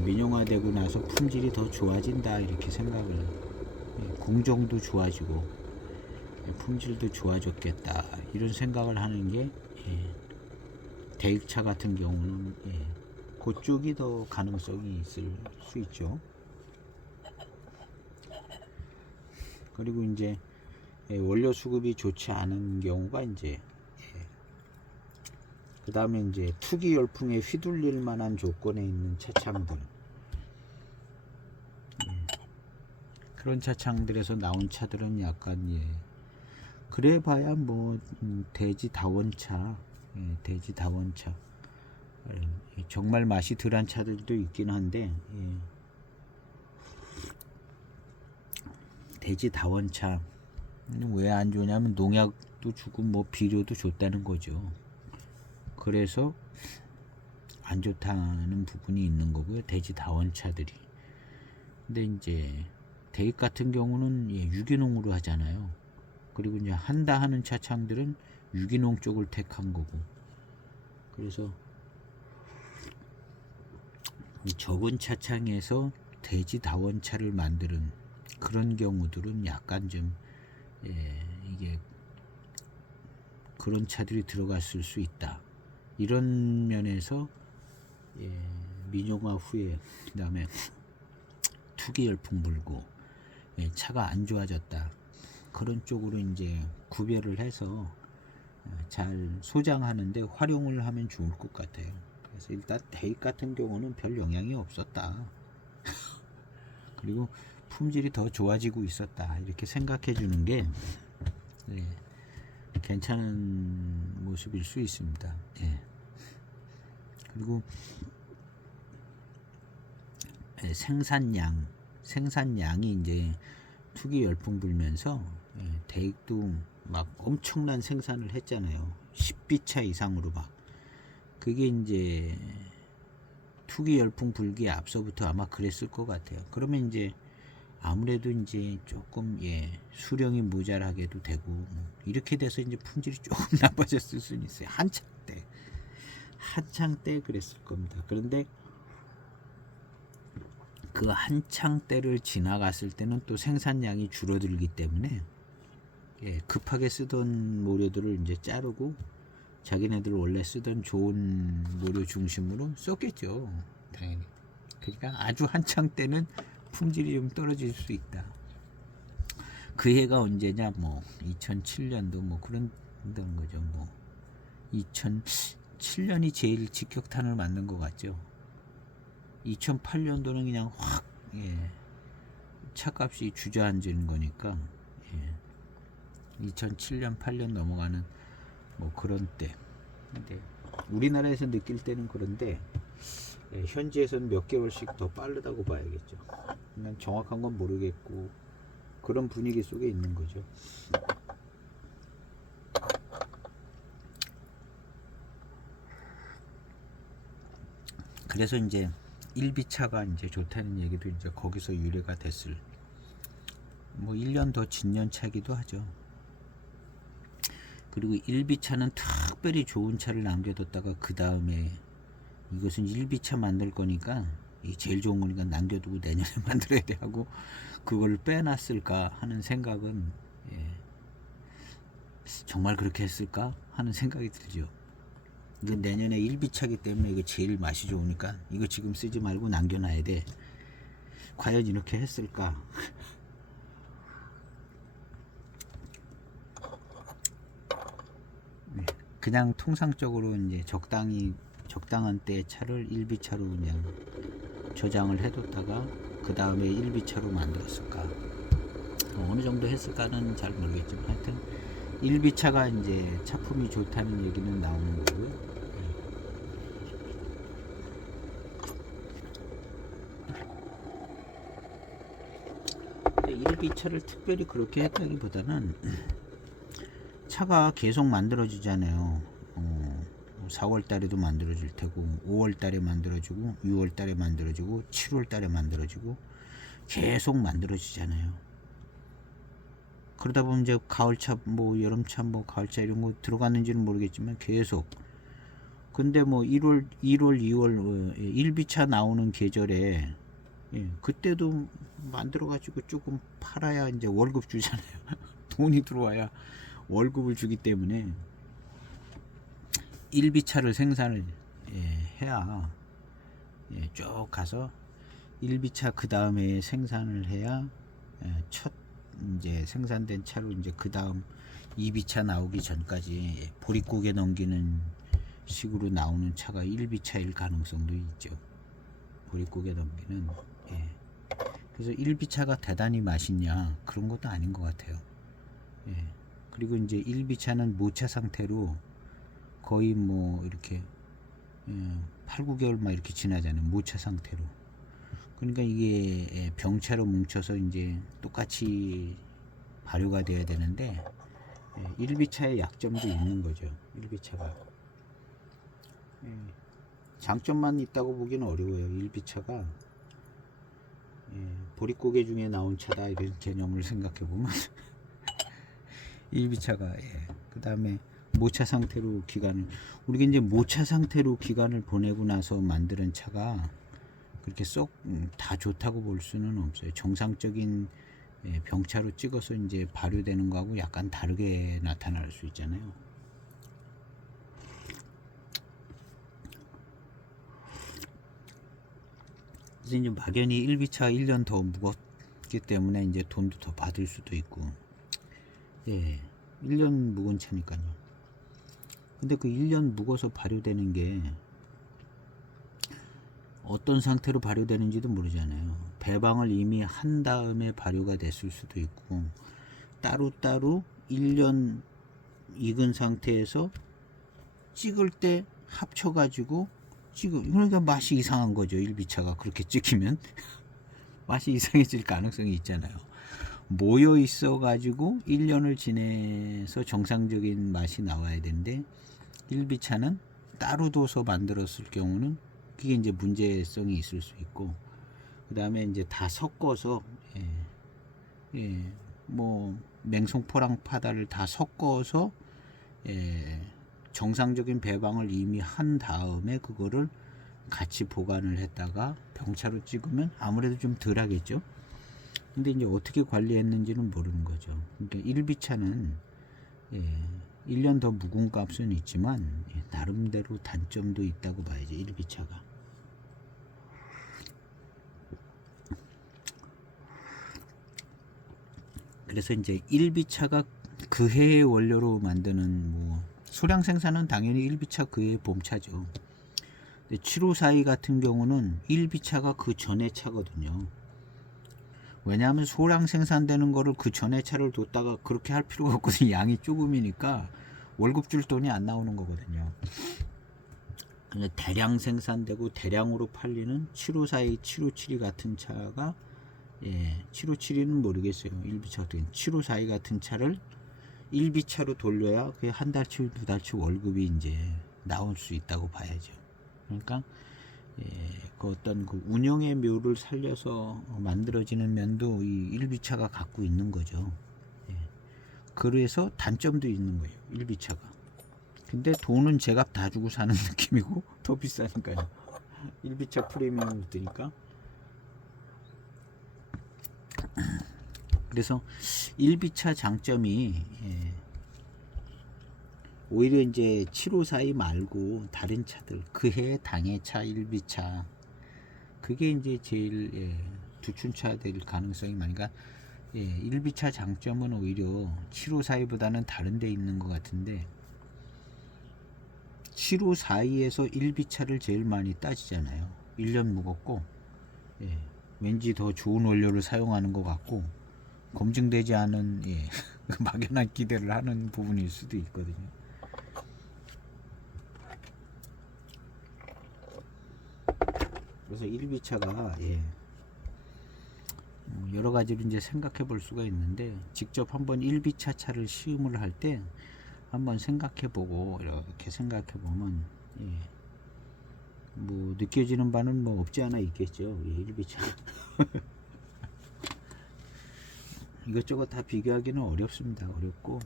민영화되고 나서 품질이 더 좋아진다 이렇게 생각을, 공정도 좋아지고 품질도 좋아졌겠다 이런 생각을 하는 게 대익차 같은 경우는 그쪽이 더 가능성이 있을 수 있죠. 그리고 이제 원료 수급이 좋지 않은 경우가 이제 그 다음에 이제 투기 열풍에 휘둘릴 만한 조건에 있는 차창들, 그런 차창들에서 나온 차들은 약간 그래 봐야 뭐 대지 다원차 돼지 다원차. 정말 맛이 덜한 차들도 있긴 한데, 돼지 다원차 왜 안 좋냐면 농약도 주고 뭐 비료도 줬다는 거죠. 그래서 안 좋다는 부분이 있는 거고요. 돼지 다원차들이. 근데 이제 대입 같은 경우는 유기농으로 하잖아요. 그리고 이제 한다 하는 차창들은 유기농 쪽을 택한 거고. 그래서 이 적은 차창에서 돼지 다원차를 만드는 그런 경우들은 약간 좀 이게 그런 차들이 들어갔을 수 있다. 이런 면에서 민영화 후에 그다음에 투기 열풍 불고 차가 안 좋아졌다. 그런 쪽으로 이제 구별을 해서 잘 소장하는데 활용을 하면 좋을 것 같아요. 그래서 일단 대입 같은 경우는 별 영향이 없었다. 그리고 품질이 더 좋아지고 있었다. 이렇게 생각해 주는 게 괜찮은 모습일 수 있습니다. 그리고 생산량이 이제 투기 열풍 불면서 대익도 막 엄청난 생산을 했잖아요. 10비차 이상으로 막. 그게 이제 투기 열풍 불기에 앞서부터 아마 그랬을 것 같아요. 그러면 이제 아무래도 이제 조금 수령이 모자라게도 되고 이렇게 돼서 이제 품질이 조금 나빠졌을 수는 있어요. 한창 때 그랬을 겁니다. 그런데 그 한창 때를 지나갔을 때는 또 생산량이 줄어들기 때문에 급하게 쓰던 모료들을 이제 자르고 자기네들 원래 쓰던 좋은 모료 중심으로 썼겠죠. 당연히. 그러니까 아주 한창 때는 품질이 좀 떨어질 수 있다. 그 해가 언제냐? 뭐 2007년도 뭐 그런 거죠. 뭐 2007년이 제일 직격탄을 맞는 것 같죠. 2008년도는 그냥 확 차값이 주저앉은 거니까 2007년 8년 넘어가는 뭐 그런 때. 근데 우리나라에서 느낄 때는 그런데 현지에서는 몇 개월씩 더 빠르다고 봐야겠죠. 난 정확한 건 모르겠고 그런 분위기 속에 있는 거죠. 그래서 이제 1비차가 이제 좋다는 얘기도 이제 거기서 유래가 됐을 뭐 1년 더 진년 차기도 하죠. 그리고 1비차는 특별히 좋은 차를 남겨뒀다가 그 다음에 이것은 1비차 만들 거니까 이 제일 좋은 거니까 남겨두고 내년에 만들어야 돼 하고 그걸 빼놨을까 하는 생각은 정말 그렇게 했을까 하는 생각이 들죠. 이거 내년에 1비차기 때문에 이거 제일 맛이 좋으니까 이거 지금 쓰지 말고 남겨놔야 돼. 과연 이렇게 했을까? 그냥 통상적으로 이제 적당한 때의 차를 1비차로 그냥 저장을 해뒀다가 그 다음에 1비차로 만들었을까? 어느 정도 했을까는 잘 모르겠지만 하여튼 1비차가 이제 차품이 좋다는 얘기는 나오는 거고요. 1비차를 특별히 그렇게 했다기보다는 차가 계속 만들어지잖아요. 4월 달에도 만들어질 테고 5월 달에 만들어지고 6월 달에 만들어지고 7월 달에 만들어지고 계속 만들어지잖아요. 그러다 보면 이제 가을차 뭐 여름차 뭐 가을차 이런 거 들어갔는지는 모르겠지만 계속. 근데 뭐 1월 2월 1비차 나오는 계절에 그때도 만들어 가지고 조금 팔아야 이제 월급 주잖아요. 돈이 들어와야 월급을 주기 때문에 1비차를 생산을 해야 쭉 가서 1비차 그 다음에 생산을 해야 첫 이제 생산된 차로 이제 그 다음 2비차 나오기 전까지 보릿고개 넘기는 식으로 나오는 차가 1비차일 가능성도 있죠. 보릿고개 넘기는. 그래서 1비차가 대단히 맛있냐 그런 것도 아닌 것 같아요. 그리고 이제 1비차는 모차 상태로 거의 뭐 이렇게 8, 9개월 막 이렇게 지나잖아요. 모차 상태로. 그러니까 이게 병차로 뭉쳐서 이제 똑같이 발효가 돼야 되는데, 일비차의 약점도 있는 거죠. 일비차가. 장점만 있다고 보기는 어려워요. 일비차가 보릿고개 중에 나온 차다 이런 개념을 생각해 보면 일비차가 그 다음에 모차 상태로 기간을, 우리가 이제 모차 상태로 기간을 보내고 나서 만드는 차가 그렇게 쏙 다 좋다고 볼 수는 없어요. 정상적인 병차로 찍어서 이제 발효되는 거하고 약간 다르게 나타날 수 있잖아요. 그래서 이제 막연히 일비차 1년 더 묵었기 때문에 이제 돈도 더 받을 수도 있고, 1년 묵은 차니까요. 근데 그 1년 묵어서 발효되는 게 어떤 상태로 발효되는지도 모르잖아요. 배방을 이미 한 다음에 발효가 됐을 수도 있고, 따로따로 1년 익은 상태에서 찍을 때 합쳐가지고 그러니까 맛이 이상한 거죠. 일비차가 그렇게 찍히면 맛이 이상해질 가능성이 있잖아요. 모여 있어 가지고 1년을 지내서 정상적인 맛이 나와야 되는데, 일비차는 따로 둬서 만들었을 경우는 그게 이제 문제성이 있을 수 있고, 그 다음에 이제 다 섞어서 뭐 맹송포랑 파다를 다 섞어서 정상적인 배방을 이미 한 다음에 그거를 같이 보관을 했다가 병차로 찍으면 아무래도 좀 덜 하겠죠. 근데 이제 어떻게 관리했는지는 모르는 거죠. 그러니까 일비차는 1년 더 묵은 값은 있지만 나름대로 단점도 있다고 봐야죠. 일비차가. 그래서 이제 일비차가 그 해의 원료로 만드는 뭐 소량 생산은 당연히 일비차 그 해의 봄차죠. 근데 7호사이 같은 경우는 일비차가 그 전에 차거든요. 왜냐하면 소량 생산되는 거를 그 전에 차를 뒀다가 그렇게 할 필요가 없거든요. 양이 조금이니까 월급 줄 돈이 안 나오는 거거든요. 근데 대량 생산되고 대량으로 팔리는 7호사이, 757이 같은 차가 757이는 모르겠어요. 일비차 같은 7호사이 같은 차를 일비차로 돌려야 그게 한 달치, 두 달치 월급이 이제 나올 수 있다고 봐야죠. 그러니까 그 어떤 그 운영의 묘를 살려서 만들어지는 면도 이 일비차가 갖고 있는 거죠. 그래서 단점도 있는 거예요. 일비차가. 근데 돈은 제값 다 주고 사는 느낌이고 더 비싸니까요. 일비차 프리미엄을 드니까. 그래서 일비차 장점이 오히려 이제 7호사이 말고 다른 차들 그해 당해차 일비차 그게 이제 제일 두춘차 될 가능성이 많으니까 일비차 장점은 오히려 7호사이보다는 다른 데 있는 것 같은데, 7호사이에서 일비차를 제일 많이 따지잖아요. 1년 묵었고 왠지 더 좋은 원료를 사용하는 것 같고 검증되지 않은 막연한 기대를 하는 부분일 수도 있거든요. 그래서 일비차가 여러 가지로 이제 생각해 볼 수가 있는데, 직접 한번 일비차 차를 시음을 할 때 한번 생각해 보고 이렇게 생각해 보면 뭐 느껴지는 바는 뭐 없지 않아 있겠죠. 일비차 이것저것 다 비교하기는 어렵습니다. 어렵고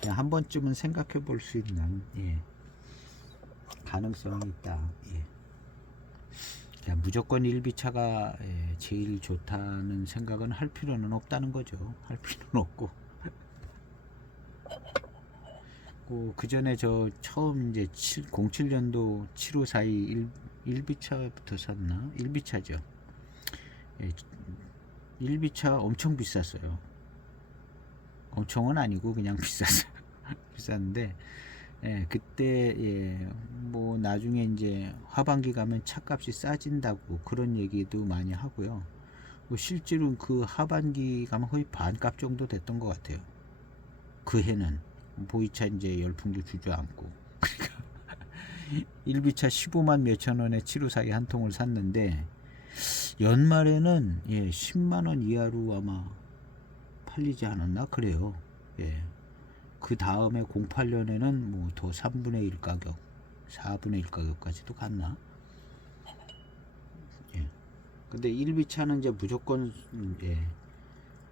그냥 한 번쯤은 생각해 볼 수 있는 가능성이 있다. 그냥 무조건 일비차가 제일 좋다는 생각은 할 필요는 없다는 거죠. 할 필요는 없고 그 전에 저 처음 이제 07년도 7호사이 일비차부터 샀나? 일비차죠. 일비차 엄청 비쌌어요. 엄청은 아니고 그냥 비쌌어요. 비쌌는데 그때 뭐 나중에 이제 하반기 가면 차값이 싸진다고 그런 얘기도 많이 하고요. 실제로 그 하반기 가면 거의 반값 정도 됐던 것 같아요. 그 해는 보이차 이제 열풍도 주저앉고. 그러니까 일비차 15만 몇천 원에 7호사기 한 통을 샀는데 연말에는 10만 원 이하로 아마 팔리지 않았나 그래요. 예. 그 다음에 08년에는 뭐 더 3분의 1 가격, 4분의 1 가격까지도 갔나? 예. 근데 1비차는 이제 무조건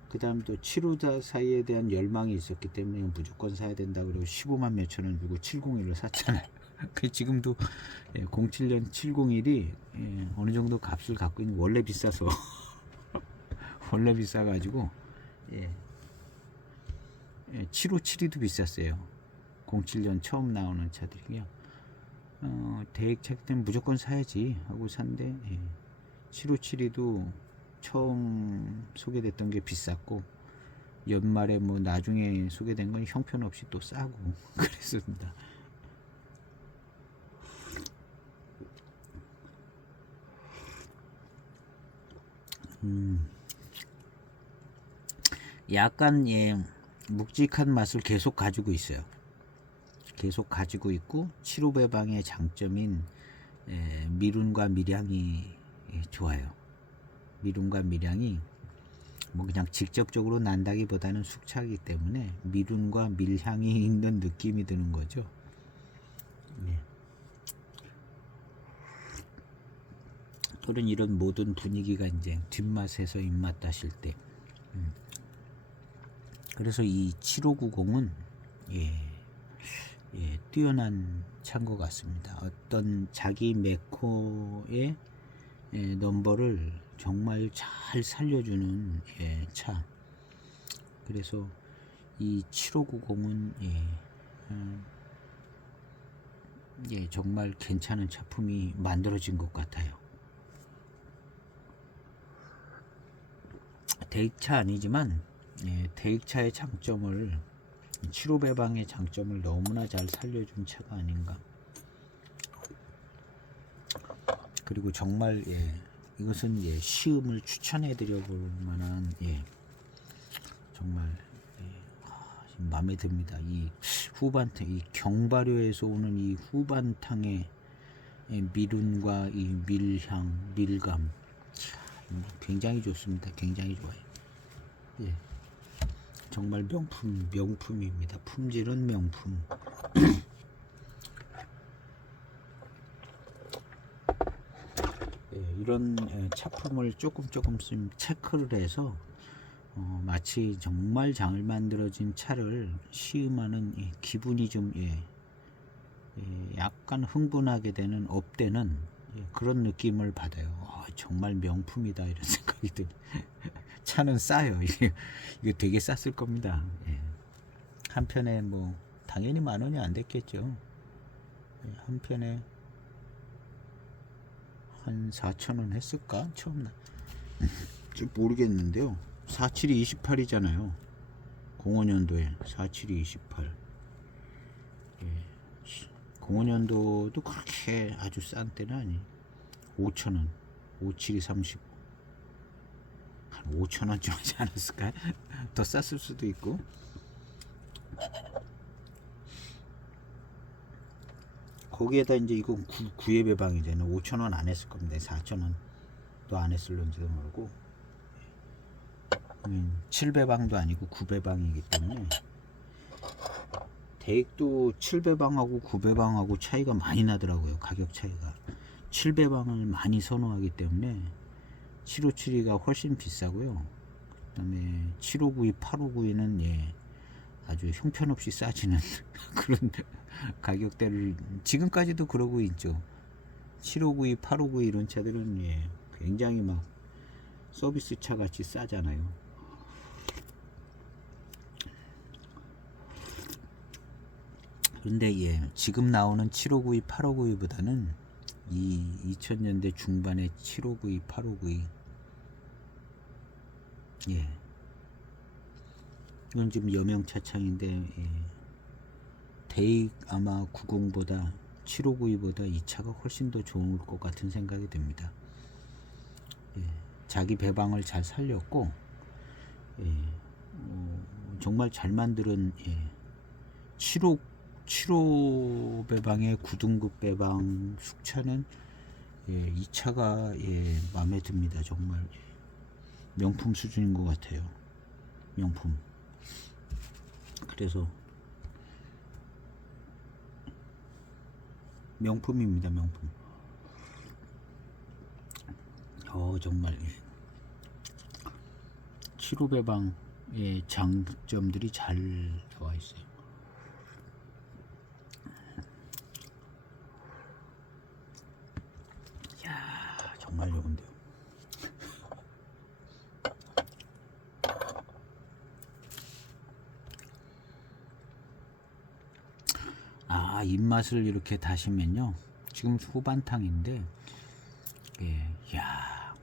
그 다음 또 7호사에 대한 열망이 있었기 때문에 무조건 사야 된다 그러고 15만 몇천 원 주고 701을 샀잖아요. 그 지금도 07년 701이 어느 정도 값을 갖고 있는, 원래 비싸서 원래 비싸가지고 757이도 비쌌어요. 07년 처음 나오는 차들이요. 대액차 때문에 무조건 사야지 하고 샀는데 757이도 처음 소개됐던 게 비쌌고 연말에 뭐 나중에 소개된 건 형편없이 또 싸고 그랬습니다. 약간 묵직한 맛을 계속 가지고 있어요. 계속 가지고 있고 7호배방의 장점인 미륜과 미량이 좋아요. 미륜과 미량이 뭐 그냥 직접적으로 난다기보다는 숙차이기 때문에 미륜과 밀향이 있는 느낌이 드는 거죠. 또는 이런 모든 분위기가 이제 뒷맛에서 입맛 다실 때. 그래서 이 7590은 뛰어난 차인 것 같습니다. 어떤 자기 메코의 넘버를 정말 잘 살려주는 차. 그래서 이 7590은 정말 괜찮은 차품이 만들어진 것 같아요. 대익차 아니지만 대익차의 장점을, 7호배방의 장점을 너무나 잘 살려준 차가 아닌가. 그리고 정말 이것은 시음을 추천해드려 볼 만한 정말 마음에 듭니다. 이 후반탕, 이 경발효에서 오는 이 후반탕의 미륜과 이 밀향, 밀감 굉장히 좋습니다. 굉장히 좋아요. 정말 명품입니다. 품질은 명품. 이런 차품을 조금씩 체크를 해서 마치 정말 잘 만들어진 차를 시음하는 기분이 좀 약간 흥분하게 되는, 업되는 그런 느낌을 받아요. 정말 명품이다 이런 생각이 들. 차는 싸요. 이게 되게 쌌을 겁니다. 한 편에 뭐 당연히 10,000원이 안 됐겠죠. 한 편에 한 4,000원 했을까? 처음 좀 모르겠는데요. 47이 28이잖아요. 05년도에 47이 28. 05년도도 그렇게 아주 싼 때는 아니. 5,000원. 57이 35. 한 5,000원쯤 하지 않았을까? 더 쌌을 수도 있고. 거기에다 이제 이건 9회 배방이잖아요. 5,000원 안 했을 겁니다. 4,000원도 안 했을런지도 모르고. 7배방도 아니고 9배방이기 때문에 대익도 7배방하고 9배방하고 차이가 많이 나더라고요. 가격 차이가. 7배방을 많이 선호하기 때문에 7572가 훨씬 비싸고요. 그 다음에 7592, 8592는 아주 형편없이 싸지는 그런 가격대를 지금까지도 그러고 있죠. 7592, 8592 이런 차들은 굉장히 막 서비스 차 같이 싸잖아요. 그런데 지금 나오는 7592, 8592보다는 이 2000년대 중반의 7592, 8592 이건 지금 여명 차창인데 대익 아마 90보다 7592보다 이 차가 훨씬 더 좋을 것 같은 생각이 듭니다. 자기 배방을 잘 살렸고 정말 잘 만든 7호 배방의 9등급 배방 숙차는 이 차가 마음에 듭니다. 정말 명품 수준인 것 같아요. 명품. 그래서 명품입니다. 명품. 정말 7호 배방의 장점들이 잘 나와 있어요. 이야, 정말 좋은데요. 입맛을 이렇게 다시면요. 지금 후반탕인데, 야,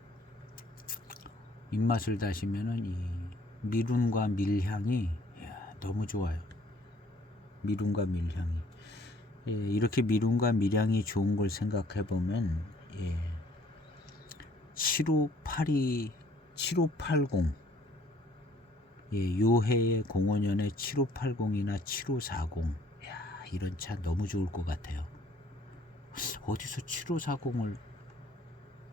입맛을 다시면은 이 미룬과 밀향이 너무 좋아요. 미룬과 밀향이. 이렇게 미룬과 밀향이 좋은 걸 생각해 보면 7582, 7580 요 해의 05년에 7580이나 7540 이런 차 너무 좋을 것 같아요. 어디서 7540을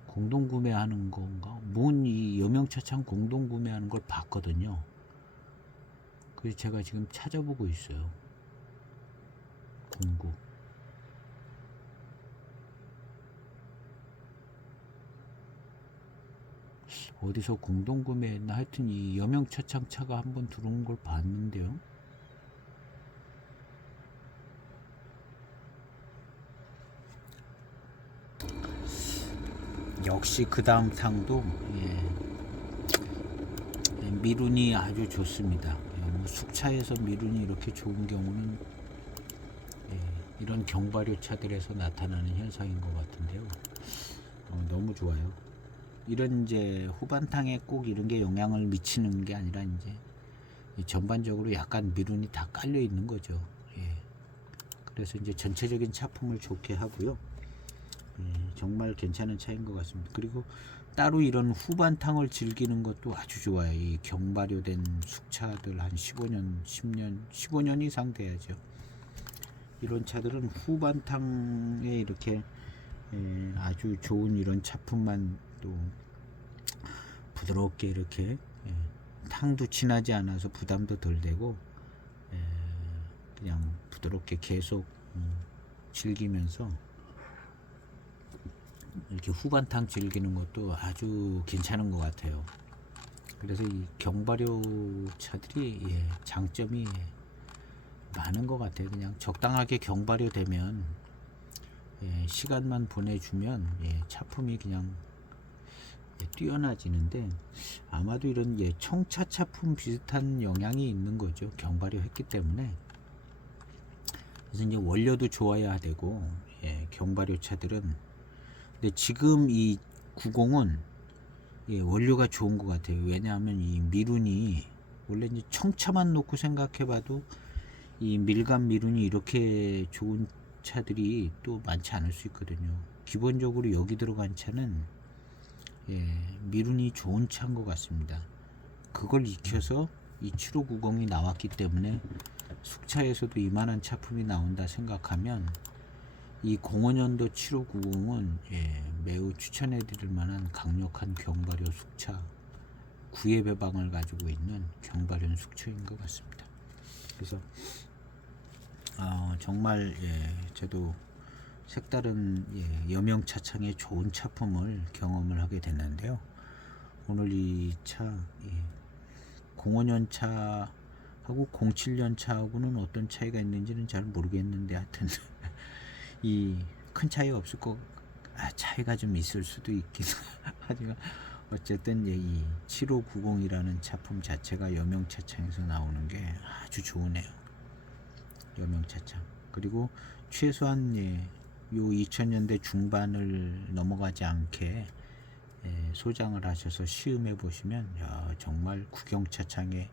공동 구매하는 건가? 이 여명차창 공동 구매하는 걸 봤거든요. 그래서 제가 지금 찾아보고 있어요. 09. 어디서 공동 구매했나? 하여튼 이 여명차창 차가 한번 들어온 걸 봤는데요. 역시 그 다음 탕도 미룬이 아주 좋습니다. 뭐 숙차에서 미룬이 이렇게 좋은 경우는 이런 경발효 차들에서 나타나는 현상인 것 같은데요. 너무 좋아요. 이런 이제 후반탕에 꼭 이런 게 영향을 미치는 게 아니라 이제 전반적으로 약간 미룬이 다 깔려 있는 거죠. 그래서 이제 전체적인 차품을 좋게 하고요. 정말 괜찮은 차인 것 같습니다. 그리고 따로 이런 후반탕을 즐기는 것도 아주 좋아요. 이 경발효된 숙차들 한 15년, 10년, 15년 이상 돼야죠. 이런 차들은 후반탕에 이렇게 아주 좋은 이런 차품만 또 부드럽게 이렇게 탕도 진하지 않아서 부담도 덜 되고 그냥 부드럽게 계속 즐기면서 이렇게 후반탕 즐기는 것도 아주 괜찮은 것 같아요. 그래서 이 경발효 차들이 장점이 많은 것 같아요. 그냥 적당하게 경발효 되면 시간만 보내주면 차품이 그냥 뛰어나지는데 아마도 이런 청차 차품 비슷한 영향이 있는 거죠. 경발효 했기 때문에. 그래서 이제 원료도 좋아야 되고 경발효 차들은 근데 지금 이 90은 원료가 좋은 것 같아요. 왜냐하면 이 미룬이 원래 이제 청차만 놓고 생각해봐도 이 밀감 미룬이 이렇게 좋은 차들이 또 많지 않을 수 있거든요. 기본적으로 여기 들어간 차는 미룬이 좋은 차인 것 같습니다. 그걸 익혀서 이 7590이 나왔기 때문에 숙차에서도 이만한 차품이 나온다 생각하면 이 05년도 7590은 매우 추천해 드릴 만한 강력한 경발효 숙차 9회 배방을 가지고 있는 경발효 숙차인 것 같습니다. 그래서 정말 저도 색다른 여명차창의 좋은 차품을 경험을 하게 됐는데요. 오늘 이 차 05년 차하고 07년 차하고는 어떤 차이가 있는지는 잘 모르겠는데 하여튼 이 큰 차이 없을 거 차이가 좀 있을 수도 있긴 하지만 어쨌든 이 7590이라는 차품 자체가 여명차창에서 나오는 게 아주 좋으네요. 여명차창. 그리고 최소한 요 2000년대 중반을 넘어가지 않게 소장을 하셔서 시음해 보시면 정말 구경차창의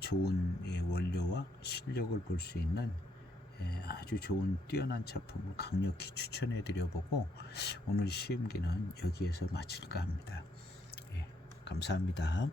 좋은 원료와 실력을 볼 수 있는 아주 좋은 뛰어난 차품을 강력히 추천해 드려보고 오늘 시음기는 여기에서 마칠까 합니다. 감사합니다.